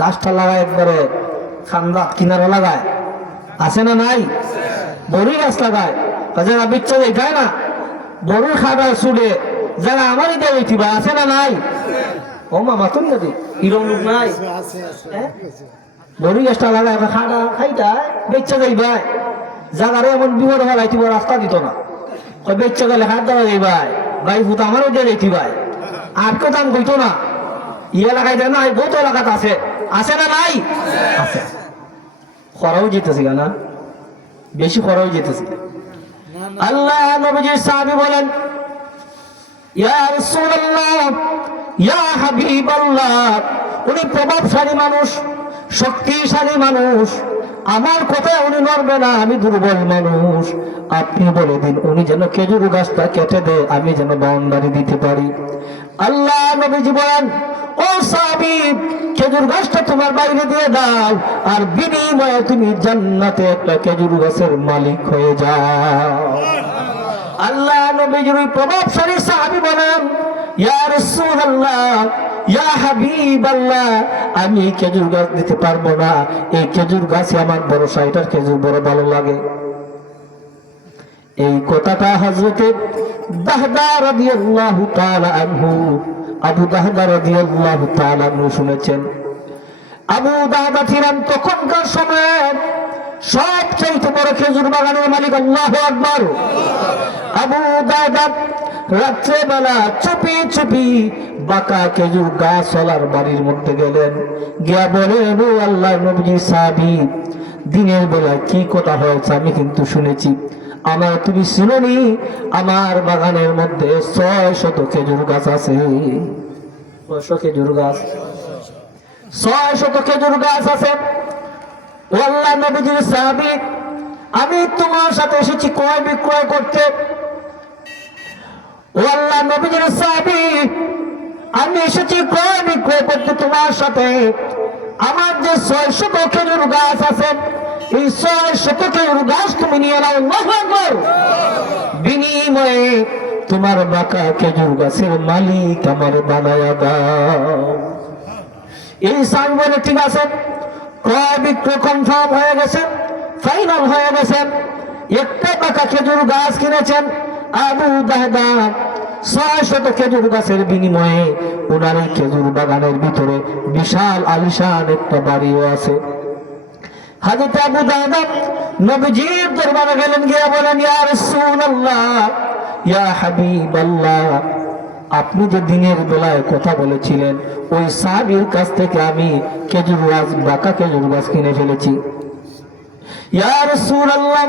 গাছটা লাগায় একবারে খান্দা কিনারা লাগায়, আছে না নাই? বড়ি গাছ লাগায়, যারা বিচ্ছা দেখায় না বড়ুর খাটা ছুটে, যারা আমারই দেয় উঠিবা, আছে না নাই? ও মামা তুমি নাকি এরকম লোক নাই? বড়ি গাছটা লাগায় খাটা খাইটায় বেচ্চা যাইবাই, যাগারে এমন বিপদ হলাই তুই রাস্তা দিত না, বেচ্চা গেলে হাত দেওয়া যাইবাই, ভাই ভূত আমারও দিয়ে যাইতিবাই, আর কেউ দাম কইতো না। ই এলাকায় দেয় না, বহুত এলাকাত আছে, আছে না নাই? আছে। খরাও যেতেছি না, বেশি খরাও যেতেছি। আল্লাহ নবীজির সাহাবী বলেন, ইয়া রাসূলুল্লাহ, ইয়া হাবিবাল্লাহ, উনি প্রভাবশালী মানুষ, শক্তিশালী মানুষ, আমার কথায় উনি নড়বে না, আমি দুর্বল মানুষ, আপনি বলে দিন উনি যেন খেজুর গাছটা কেটে দেয়, আমি যেন বাউন্ডারি দিতে পারি। আল্লাহ নবীজি বলেন, ও সাহাবী, খেজুর গাছটা তোমার বাইরে দিয়ে দাও, আর বিনিময়ে তুমি জান্নাতে একটা খেজুর গাছের মালিক হয়ে যাও। আল্লাহ নবীজির প্রভাবশালী সাহাবী বলেন, ইয়া রাসূলুল্লাহ, ইয়া হাবিবাল্লাহ, আমি খেজুর গাছ দিতে পারবো না, এই খেজুর গাছে আমার বড় সাইটার খেজুর বড় ভালো লাগে। এই কথাটা হযরতে দাহদা রাদিয়াল্লাহু তাআলা আনহু, আবু দাহদা রাদিয়াল্লাহু তাআলা আনহু শুনেছেন। আবু দাহদা ছিলেন তখনকার সময়ে সবচেয়ে বড় খেজুর বাগানের মালিক। আল্লাহু আকবার। আবু দাহদা রাত্রেবেলা চুপি চুপি বাঁকা খেজুর গাছওয়ালার বাড়ির মধ্যে গেলেন, গিয়া বলেন, ও আল্লাহর নবী সাহাবী, দিনের বেলা কি কথা হয়েছে আমি কিন্তু শুনেছি, আমার তুমি শুনোনি, আমার বাগানের মধ্যে 600 খেজুর গাছ আছে। 600 খেজুর গাছ, 600 খেজুর গাছ আছে। ও আল্লাহর নবীর সাহাবী, আমি তোমার সাথে এসেছি ক্রয় বিক্রয় করতে। ও আল্লাহর নবীর সাহাবী, আমি এসেছি ক্রয় বিক্রয় করতে তোমার সাথে। আমার যে 600 খেজুর গাছ আছে, এই 600 খেজুর গাছ তুমি নিয়ে নাও, আল্লাহু আকবার। বিনিময়ে তোমার বাঁকা খেজুর গাছের মালিক আমার বানায়া দাও। এই সাহাবী বলে, ঠিক আছে, ক্রয় বিক্রয় কনফার্ম হয়ে গেছে, ফাইনাল হয়ে গেছে। একটা বাঁকা খেজুর গাছ কিনেছেন আবু দাহদা। 600 খেজুর গাছের বিনিময়ে ওনার এই খেজুর বাগানের ভিতরে বিশাল আলিশান একটা বাড়িও আছে। হযরত আবু দাহদা নবীজির দরবারে গেলেন, গিয়া বলেন, ইয়া রাসূলুল্লাহ, ইয়া হাবিবাল্লাহ, আপনি যে দিনের বেলায় কথা বলেছিলেন, ওই সাহাবীর কাছ থেকে আমি খেজুর গাছ, বাঁকা খেজুর গাছ কিনে ফেলেছি। ইয়া রাসূলুল্লাহ,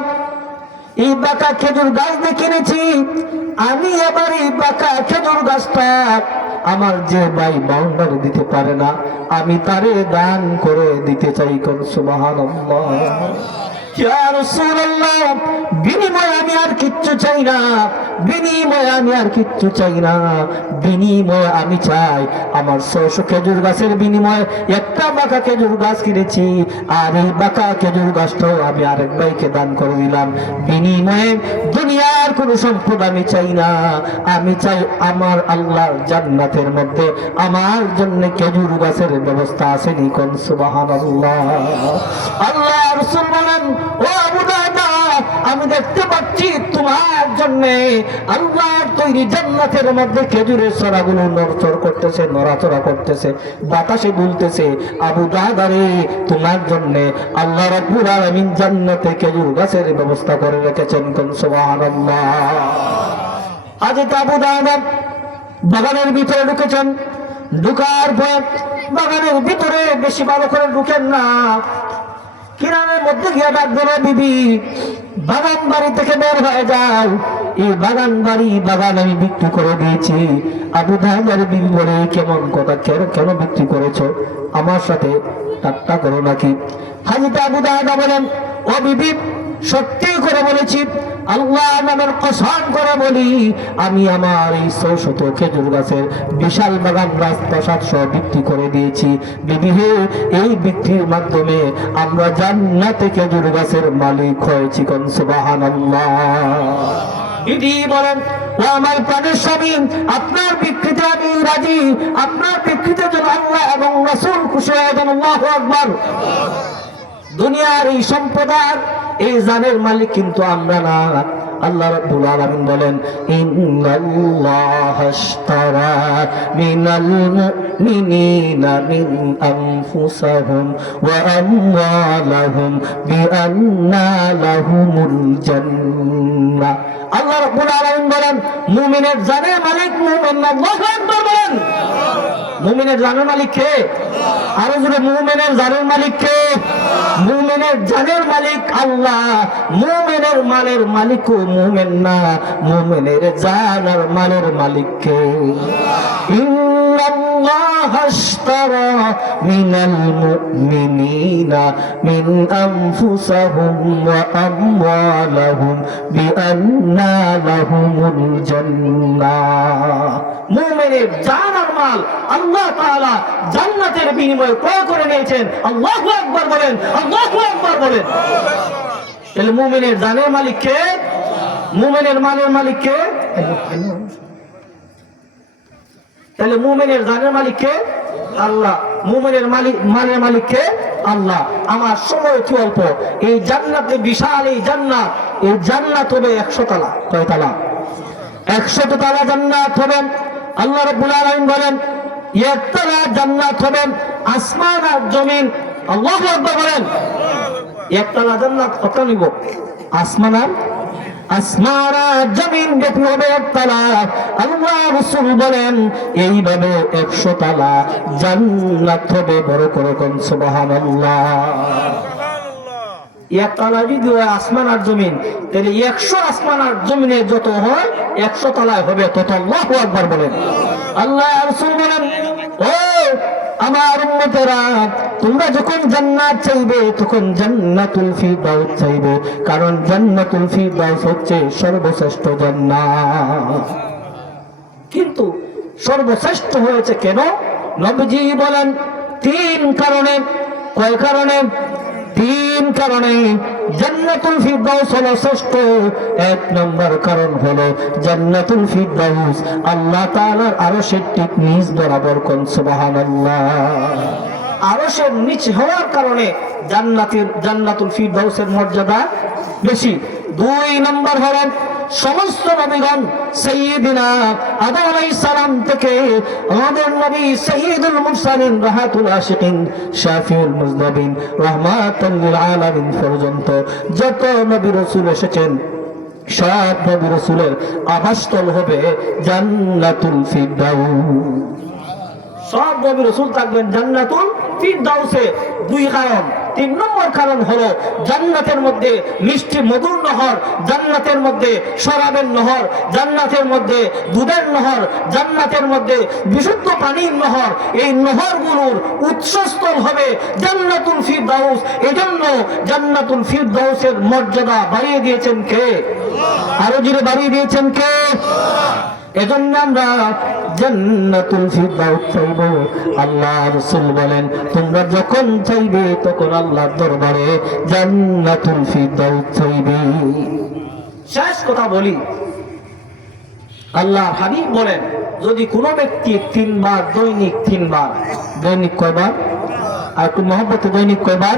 এই বাঁকা খেজুর গাছ দিয়ে কিনেছি, আমি এবার এই বাঁকা খেজুর গাছটা আমার যে ভাই বাউন্ডারি দিতে পারে না, আমি তারে দান করে দিতে চাই। কোন সুবহানাল্লাহ। ইয়া রাসূলুল্লাহ, বিনিময়ে আমি আর কিচ্ছু চাই না, বিনিময়ে আমি আর কিচ্ছু চাই না, বিনিময়ে আমি চাই আমার 600 খেজুর গাছের বিনিময়ে একটা বাঁকা খেজুর গাছ কিনেছি, আর এই বাঁকা খেজুর গাছটাও আমি আরেক ভাইকে দান করে দিলাম। বিনিময়ে দুনিয়ার কোনো সম্পদ আমি চাই না, আমি চাই আমার আল্লাহর জান্নাতের মধ্যে আমার জন্য খেজুর গাছের ব্যবস্থা আছে। কোন সুবহানাল্লাহ। আল্লাহ রাসূল বলেন, ও আবু দাহদা, আমি দেখতে পাচ্ছি তোমার জন্য আল্লাহর তৈরি জান্নাতের মধ্যে খেজুরের ছড়াগুলো নড়চড় করতেছে, নড়াচড়া করতেছে, বাতাসে দুলতেছে। আবু দাহদা রে, তোমার জন্য আল্লাহ রাব্বুল আলামিন জান্নাতে খেজুর গাছের ব্যবস্থা করে রেখেছেন। কোন সুবহানাল্লাহ। আজ আবু দাহদা বাগানের ভিতরে ঢুকেছেন, ঢুকার পর বাগানের ভিতরে বেশি ভালো করে ঢুকেন না, কিনারের মধ্যে গিয়ে ডাক দিল, বিবি, বাগান বাড়ি থেকে বের হয়ে যাও, এই বাগান আমি বিক্রি করে দিয়েছি। আবু দাহদার বিবি বলে, কেমন কথা, কেন বিক্রি করেছো, আমার সাথে ঠাট্টা করো নাকি? হযরত আবু দাহদা বলেন, ও বিবি, সত্যি করে বলেছি, আল্লাহ নামের কসম করে বলি, আমি আমার এই 600 খেজুর গাছের বিশাল বাগান রাজপ্রাসাদ সহ বিক্রি করে দিয়েছি। বিবি হে, এই বিক্রির মাধ্যমে আমরা জান্নাতে খেজুর গাছের মালিক হয়েছি। কোন সুবহানাল্লাহ। বিবি বলেন, ও ও আমার প্রাণের স্বামী, আপনার বিকৃতি আমি রাজি, আপনার বিকৃতির জন্য আল্লাহ এবং রাসূল খুশি হয়ে যান। আল্লাহু আকবার। দুনিয়ার এই সম্পদার এই জানের মালিক কিন্তু আমরা না। আল্লাহ রাব্বুল আলামিন বলেন, ইন্নাল্লাহা আশতারা মিনাল মুমিনিনা মিন আনফুসিহিম ওয়া আমওয়ালিহিম বিআন্না লাহুমুল জান্নাহ। আল্লাহ রাব্বুল আলামিন বলেন, মুমিনের জানের মালিক মুমিন। আল্লাহু আকবার বলেন। মুমিনের জানের মালিক কে? আরো জোরে, মুমিনের জানের মালিক কে? মুমিনের জানের মালিক আল্লাহ। মুমিনের মালের মালিকও মুমিন না, মুমিনের জান আর মালের মালিক কে? ইন্নাল্লাহা আশতারা মিনাল মুমিনিনা মিন আনফুসিহিম ওয়া আমওয়ালিহিম বিআন্না লাহুমুল জান্নাহ। মুমিনের জান আর মাল আল্লাহ তাআলা জান্নাতের বিনিময়ে ক্রয় করে নিয়েছেন। আল্লাহু আকবার বলেন, আল্লাহু আকবার বলেন। তাহলে মুমিনের জানের মালিক কে? মুমিনের মালের মালিক কে? তাহলে মুমিনের জানের মালিক কে? আল্লাহ। মুমিনের মালের মালিক কে? আল্লাহ। আমার সময় কি অল্প, এই জান্নাতে বিশাল এই জান্নাত হবে 100 তলা। কয় তলা? 100 তলা জান্নাত হবে। আল্লাহ রাব্বুল আলামিন বলেন, একতলা জান্নাত হবে, আসমান আর জমিন। আল্লাহু আকবার বলেন। একতলা জান্নাত কত নিব? আসমান আর জমিন ব্যাপী হবে একতলা। আল্লাহ রাসূল বলেন, এইভাবে 100 তলা জান্নাত হবে। বড় করে কোন সুবহানাল্লাহ। একতলা যদি হয় আসমান আর জমিন, তাহলে 100 আসমান আর জমিনে যত হয় 100 তলায় হবে তত। আল্লাহু আকবার বলেন। আল্লাহ রাসূল বলেন, ও আমার উম্মতেরা, তোমরা যখন জান্নাত চাইবে তখন জান্নাতুল ফিরদাউস চাইবে, কারণ জান্নাতুল ফিরদাউস হচ্ছে সর্বশ্রেষ্ঠ জান্নাত। কিন্তু সর্বশ্রেষ্ঠ হয়েছে কেন? নবীজি বলেন 3 কারণে। কয় কারণে? 3 কারণে জান্নাতুল ফিরদাউস হলো শ্রেষ্ঠ। 1 নম্বর কারণ হলো জান্নাতুল ফিরদাউস আল্লাহ তাআলার আরশের ঠিক নিচ বরাবর। কোন সুবহানাল্লাহ। আরশের নিচ হওয়ার কারণে জান্নাতুল ফিরদাউসের মর্যাদা বেশি। 2 নম্বর হলো সমস্ত নবীগণ সাইয়্যিদিনা আদম আলাইহিস সালাম থেকে আমাদের নবী সাইয়্যিদুল মুরসালিন রাহাতুল আশিকিন শাফিউল মুজনাবিন রাহমাতাল লিল আলামিন পর্যন্ত যত নবী রাসূল এসেছেন, সব নবী রাসূলের আবাসস্থল হবে জান্নাতুল ফিরদাউস। সব নবী রাসূল থাকবেন জান্নাতুল ফিরদাউসে। 2 কারণ। 3 নম্বর কারণ হলো জান্নাতের মধ্যে মিষ্টি মধুর নহর, জান্নাতের মধ্যে শরাবের নহর, জান্নাতের মধ্যে দুধের নহর, জান্নাতের মধ্যে বিশুদ্ধ পানির নহর। এই নহরগুলোর উৎসস্থল হবে জান্নাতুল ফিরদাউস। এজন্য জান্নাতুল ফিরদাউসের মর্যাদা বাড়িয়ে দিয়েছেন কে? আরো জোরে বাড়িয়ে দিয়েছেন কে? এজন্য আমরা জান্নাতুল ফিরদাউস চাইব। আল্লাহ রাসূল বলেন, তোমরা যখন চাইবে তখন আল্লাহর দরবারে জান্নাতুল ফিরদাউস চাইবে। শেষ কথা বলি, আল্লাহ হাবিব বলেন, যদি কোনো ব্যক্তি 3 বার দৈনিক 3 বার, দৈনিক কয়বার? আর একটু মহব্বতে দৈনিক কয়বার?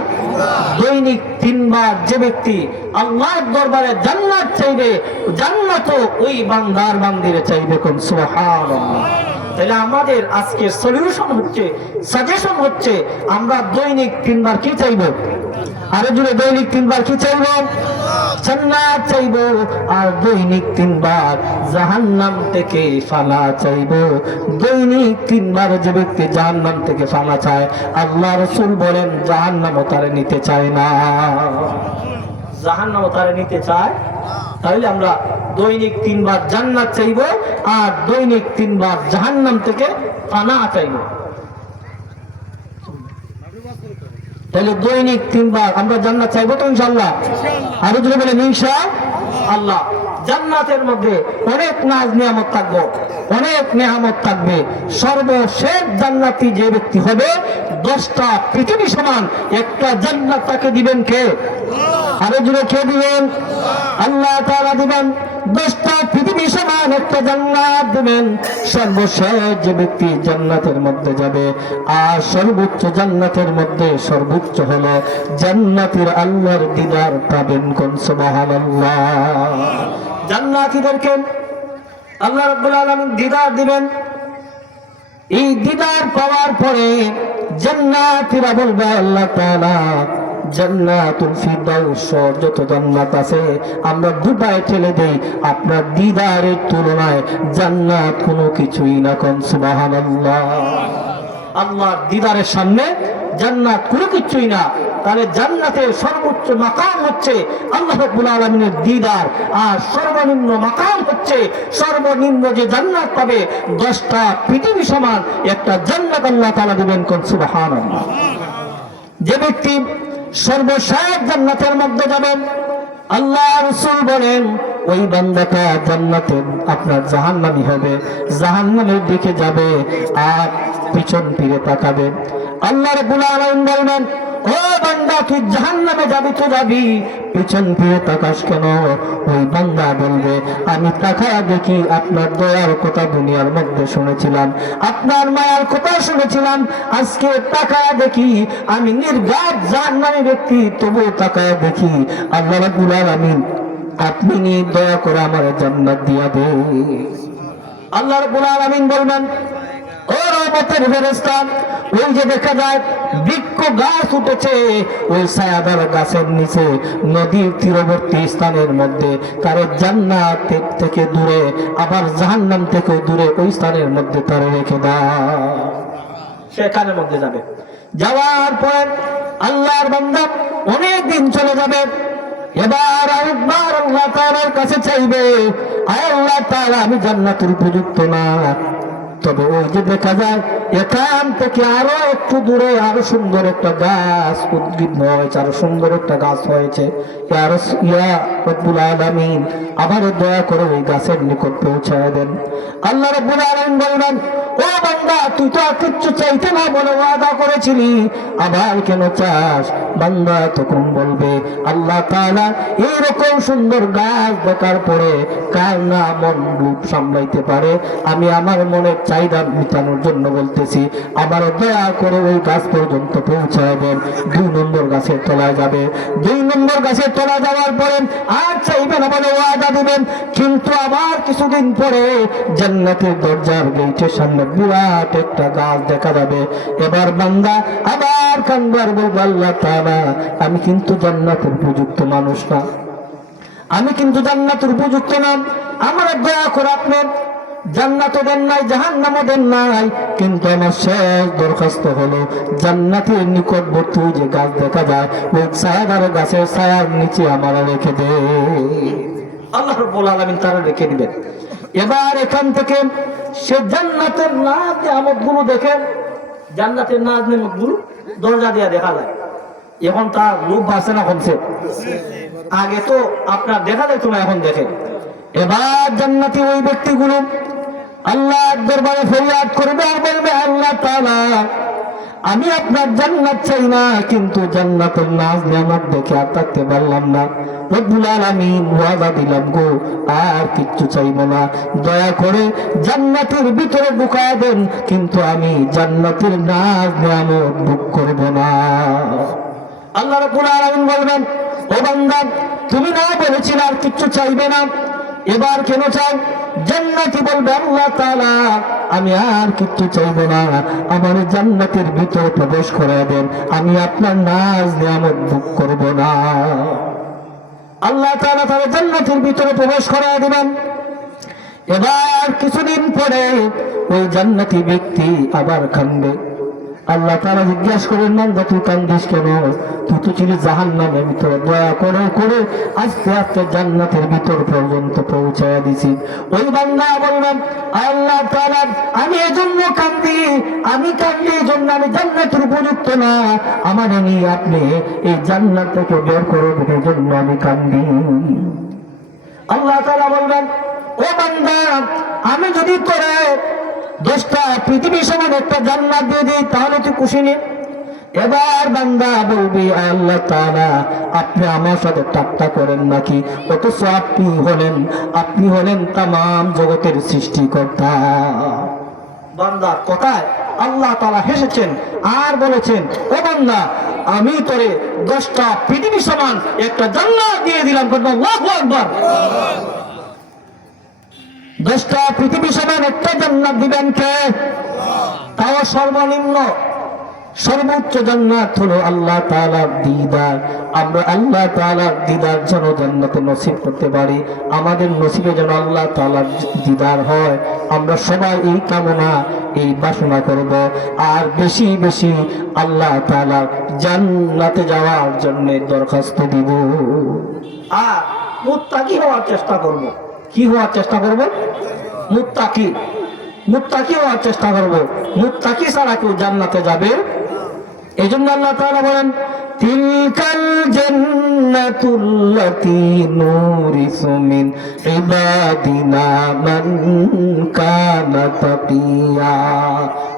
দৈনিক 3 বার যে ব্যক্তি আল্লাহর দরবারে জান্নাত চাইবে, জান্নাতও ওই বান্দার বান্দিরে চাইবে। কোন সুবহানাল্লাহ। তাহলে আমাদের আজকে সলিউশন হচ্ছে, সাজেশন হচ্ছে, আমরা দৈনিক 3 বার কি চাইব? আরো জোরে, দৈনিক 3 বার কি চাইব? জান্নাত চাইব। আর দৈনিক 3 বার জাহান্নাম থেকে ফানা চাইব। দৈনিক 3 বার যে ব্যক্তি জাহান্নাম থেকে ফানা চায়, আল্লাহ রাসূল বলেন জাহান্নামও তারে নিতে চায় না। জাহান্নামও তারে নিতে চায়। তাহলে আমরা দৈনিক 3 বার জান্নাত চাইব আর দৈনিক 3 বার জাহান্নাম থেকে ফানা চাইব। তাহলে দৈনিক 3 বার আমরা জান্নাত চাইবো তো ইনশাআল্লাহ। আরো যদি বলেন ইনশাআল্লাহ। জান্নাতের মধ্যে অনেক নাজ নিয়ামত থাকবে, অনেক নেয়ামত থাকবে। সর্বশেষ জান্নাতি যে ব্যক্তি হবে, 10টা পৃথিবী সমান একটা জান্নাত তাকে দিবেন কে? আরো জোরে কে দিবেন? আল্লাহ তাআলা দিবেন। 10টা পৃথিবী সমান একটা জান্নাত দিবেন। সর্বশেষ যে ব্যক্তি জান্নাতের মধ্যে যাবে, আর সর্বোচ্চ জান্নাতের মধ্যে সর্বোচ্চ হলো জান্নাতের আল্লাহর দিদার পাবেন। কোন সুবহানাল্লাহ। জান্নাতীদেরকে আল্লাহ রাব্বুল আলামিন দিদার দিবেন। এই দিদার পাওয়ার পরে জান্নাতীরা বলবে, আল্লাহ তাআলা জান্নাতুল ফিরদাউস যত জান্নাত আছে আমরা দুটায় ঠেলে দেই, আপনার দিদারের তুলনায় জান্নাত কোনো কিছুই না। কোন সুবহানাল্লাহ। আল্লাহর দিদারের সামনে জান্নাত কোনো কিছুই না। তাহলে জান্নাতের সর্বোচ্চ মাকাম হচ্ছে আল্লাহ রাব্বুল আলামিনের দিদার, আর সর্বনিম্ন মাকাম হচ্ছে সর্বনিম্ন যে জান্নাত পাবে 10টা পৃথিবী সমান একটা জান্নাত আল্লাহ তাআলা দিবেন। কোন সুবহানাল্লাহ। যে ব্যক্তি সর্বশেষ জান্নাতের মধ্যে যাবেন, আল্লাহ রাসূল বলেন ওই বান্দাটা জান্নাতে আপনার জাহান্নামী হবে, জাহান্নামের দিকে যাবে আর পিছন ফিরে তাকাবে। আল্লাহ রাব্বুল আলামিন বলবেন, ও বান্দা তুই জাহান্নামে যাবি তো যাবি, পিছন ফিরে তাকাস কেন? ওই বান্দা বলবে, আমি তাকায়া দেখি আপনার দয়ার কথা দুনিয়ার মধ্যে শুনেছিলাম, আপনার মায়ার কথা শুনেছিলাম, আজকে তাকায়া দেখি আমি নির্ঘাত জাহান্নামী ব্যক্তি, তবুও তাকায়া দেখি আল্লাহ রাব্বুল আলামিন আপনি দয়া করে আমার জান্নাত দিয়া দে। আল্লাহ রাব্বুল আলামিন বলবেন, ও রহমতের ফেরেশতা, ওই যে দেখা যায় বৃক্ষ গাছ উঠেছে, ওই ছায়াদার গাছের নিচে নদীর তীরবর্তী স্থানের মধ্যে, তার জান্নাত থেকে দূরে আবার জাহান্নাম থেকে দূরে ওই স্থানের মধ্যে তারা রেখে দাও। সেখানের মধ্যে যাবে। যাওয়ার পর আল্লাহর বান্দা অনেক দিন চলে যাবে। এবার আরেকবার আল্লাহ তাআলার কাছে চাইবে, আয় আল্লাহ তাআলা আমি জান্নাতের উপযুক্ত না। তবে ওই যে দেখা যায় এখান থেকে আরো একটু দূরে আরো সুন্দর একটা গাছ উদ্ভিদ হয়েছে, আরো সুন্দর একটা গাছ হয়েছে, ইয়া রব্বুল আলামিন আবার দয়া করে ওই গাছের নিকট পৌঁছায় দেন। আল্লাহ রব্বুল আলামিন বলবেন, ও বান্দা তুই তো আর কিচ্ছু চাইতে না বলে ওয়াদা করেছিলি, আবার কেন চাস? বান্দা তখন বলবে, আল্লাহ তাআলা এইরকম সুন্দর গাছ দেখার পরে কার না মন রূপ সামলাইতে পারে? আমি আমার মনের চাহিদা মেটানোর জন্য বলতেছি, আবার দয়া করে ওই গাছ পর্যন্ত পৌঁছায় দেন। 2 নম্বর গাছের তলায় যাবে। 2 নম্বর গাছের তলায় যাওয়ার পরে আর চাইবে না বলে ওয়াদা দিবেন, কিন্তু আবার কিছুদিন পরে জান্নাতের দরজার গেটের সামনে বিরাট একটা গাছ দেখা যাবে। এবার বান্দা আবার কান্দার বলবে, আল্লাহ তাআলা আমি কিন্তু জান্নাতের উপযুক্ত মানুষ না, আমি কিন্তু জান্নাতের উপযুক্ত না, আমার দয়া করে আপনি জান্নাতও দেন নাই, জাহান্নামও দেন নাই, কিন্তু আমার শেষ দরখাস্ত হলো জান্নাতের নিকটবর্তী যে গাছ দেখা যায় ওই ছায়াদার গাছের ছায়ার নিচে আমার রেখে দে। আল্লাহ রাব্বুল আলামিন তারা রেখে দিবেন। এবার এখান থেকে সে জান্নাতের নাজ নিয়ামতগুলো দেখে, জান্নাতের নাজ নিয়ামতগুলো দরজা দিয়ে দেখা যায়। এখন তার লোভ বাড়ছে না কমছে? আগে তো আপনার দেখা যেত না, এখন দেখে। এবার জান্নাতি ওই ব্যক্তিগুলো আল্লাহর দরবারে ফরিয়াদ করবে আর বলবে, আল্লাহ তাআলা আমি আপনার জান্নাত চাই না, কিন্তু জান্নাতের নাজ নিয়ামত দেখে আর থাকতে পারলাম না। রব্বুল আলামিন ওয়াদা দিলাম গো আর কিচ্ছু চাইবো না, দয়া করে জান্নাতের ভিতরে ঢুকায় দেন, কিন্তু আমি জান্নাতের নাজ নিয়ামত ভোগ করব না। আল্লাহ রাব্বুল আলামিন বলবেন, ও বান্দা তুমি না বলেছিলে আর কিচ্ছু চাইবে না, এবার কেন চাও? জান্নাতি বলবে, আল্লাহ তাআলা আমি আর কিচ্ছু চাইবো না, আমার জান্নাতের ভিতরে প্রবেশ করে দেন, আমি আপনার নাজ নিয়ামত ভোগ করব না। আল্লাহ তাআলা তার জান্নাতের ভিতরে প্রবেশ করে দিবেন। এবার কিছুদিন পরে ওই জান্নাতি ব্যক্তি আবার কাঁদবে। আল্লাহ তাআলা জিজ্ঞাসা করেন, বান্দা তুই কান্দিস কেন? তুই তো ছিলি জাহান্নামের ভিতরে, দয়া করে করে আস্তে আস্তে জান্নাতের ভিতর পর্যন্ত পৌঁছায় দিছি। ওই বান্দা বলবেন, আল্লাহ তাআলা আমি এজন্য কান্দি, আমি কান্দি এজন্য আমি জান্নাতের উপযুক্ত না, আমার নিয়ে আপনি এই জান্নাত থেকে বের করে দিতে জন্য আমি কান্দি। আল্লাহ তাআলা বলবেন, ও বান্দা আমি যদি তোরে 10টা পৃথিবী সমান একটা জান্নাত দিয়ে দিই তাহলে তুই খুশি নে? এবার বান্দা বলবি, আল্লাহ তাআলা আপনি আমার সাথে ঠাট্টা করেন নাকি? অথচ আপনি হলেন তামাম জগতের সৃষ্টিকর্তা। বান্দার কথায় আল্লাহ তাআলা হেসেছেন আর বলেছেন, ও বান্দা, আমি তোরে 10টা পৃথিবী সমান একটা জান্নাত দিয়ে দিলাম। আল্লাহু আকবার। 10টা পৃথিবী সমান একটা জান্নাত দিবেন কে? তাও সর্বোচ্চ জান্নাত হলো আল্লাহ তাআলার দিদার। আমরা আল্লাহ তাআলার দিদার যেন জান্নাতে নসিব করতে পারি, আমাদের নসিবে যেন আল্লাহ তাআলার দিদার হয়। আমরা সবাই এই কামনা, এই বাসনা করব, আর বেশি বেশি আল্লাহ তাআলার জান্নাতে যাওয়ার জন্য দরখাস্ত দিব, আর মুত্তাকি হওয়ার চেষ্টা করব। কি হওয়ার চেষ্টা করব? মুত্তাকি হওয়ার চেষ্টা করব। মুত্তাকি ছাড়া কেউ জান্নাতে যাবে? এই জন্য আল্লাহ তাআলা বলেন, তিলকাল জান্নাতুল্লাতী নুরিসু মিন ইবাদিনা মান কানা তাকিয়া।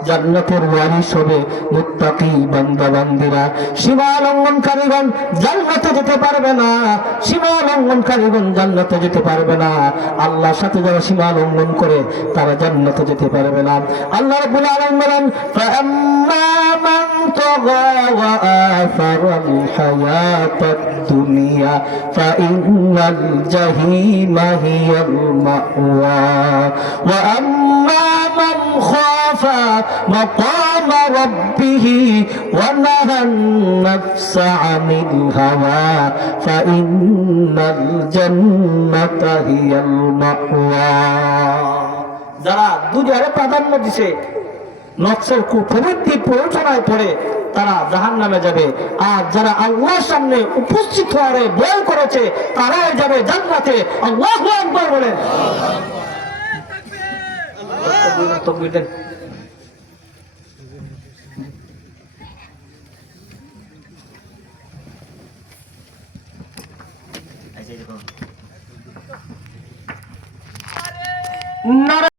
জান্নাতের ওয়ারিস হবে মুত্তাকি বান্দা বান্দীরা। সীমা লঙ্ঘনকারীগণ জান্নাতে যেতে পারবে না। জান্নাতে যেতে পারবে না। আল্লাহর সাথে যারা সীমা লঙ্ঘন করে তারা জান্নাতে যেতে পারবে না। আল্লাহ রাব্বুল আলামিন বলেন, ফাআম্মা মান তাগা ওয়া আসারাল হায়াতাদ দুনিয়া ফাইন্নাল জাহিমা হিয়াল মাওয়া ওয়া আম্মা মান খাফা মাকামা রাব্বিহি ওয়া নাহান নাফসা আনিল হাওয়া ফাইন্নাল জান্নাতা হিয়াল মাওয়া। যারা দুনিয়ারে প্রাধান্য দিছে, নফসের কুপ্রবৃত্তি প্ররোচনায় পড়ে তারা জাহান্নামে যাবে, আর যারা আল্লাহর সামনে উপস্থিত হওয়ারে ভয় করেছে তারাই যাবে জান্নাতে। আল্লাহু আকবার বলেন। তাকবীর দেন। নারে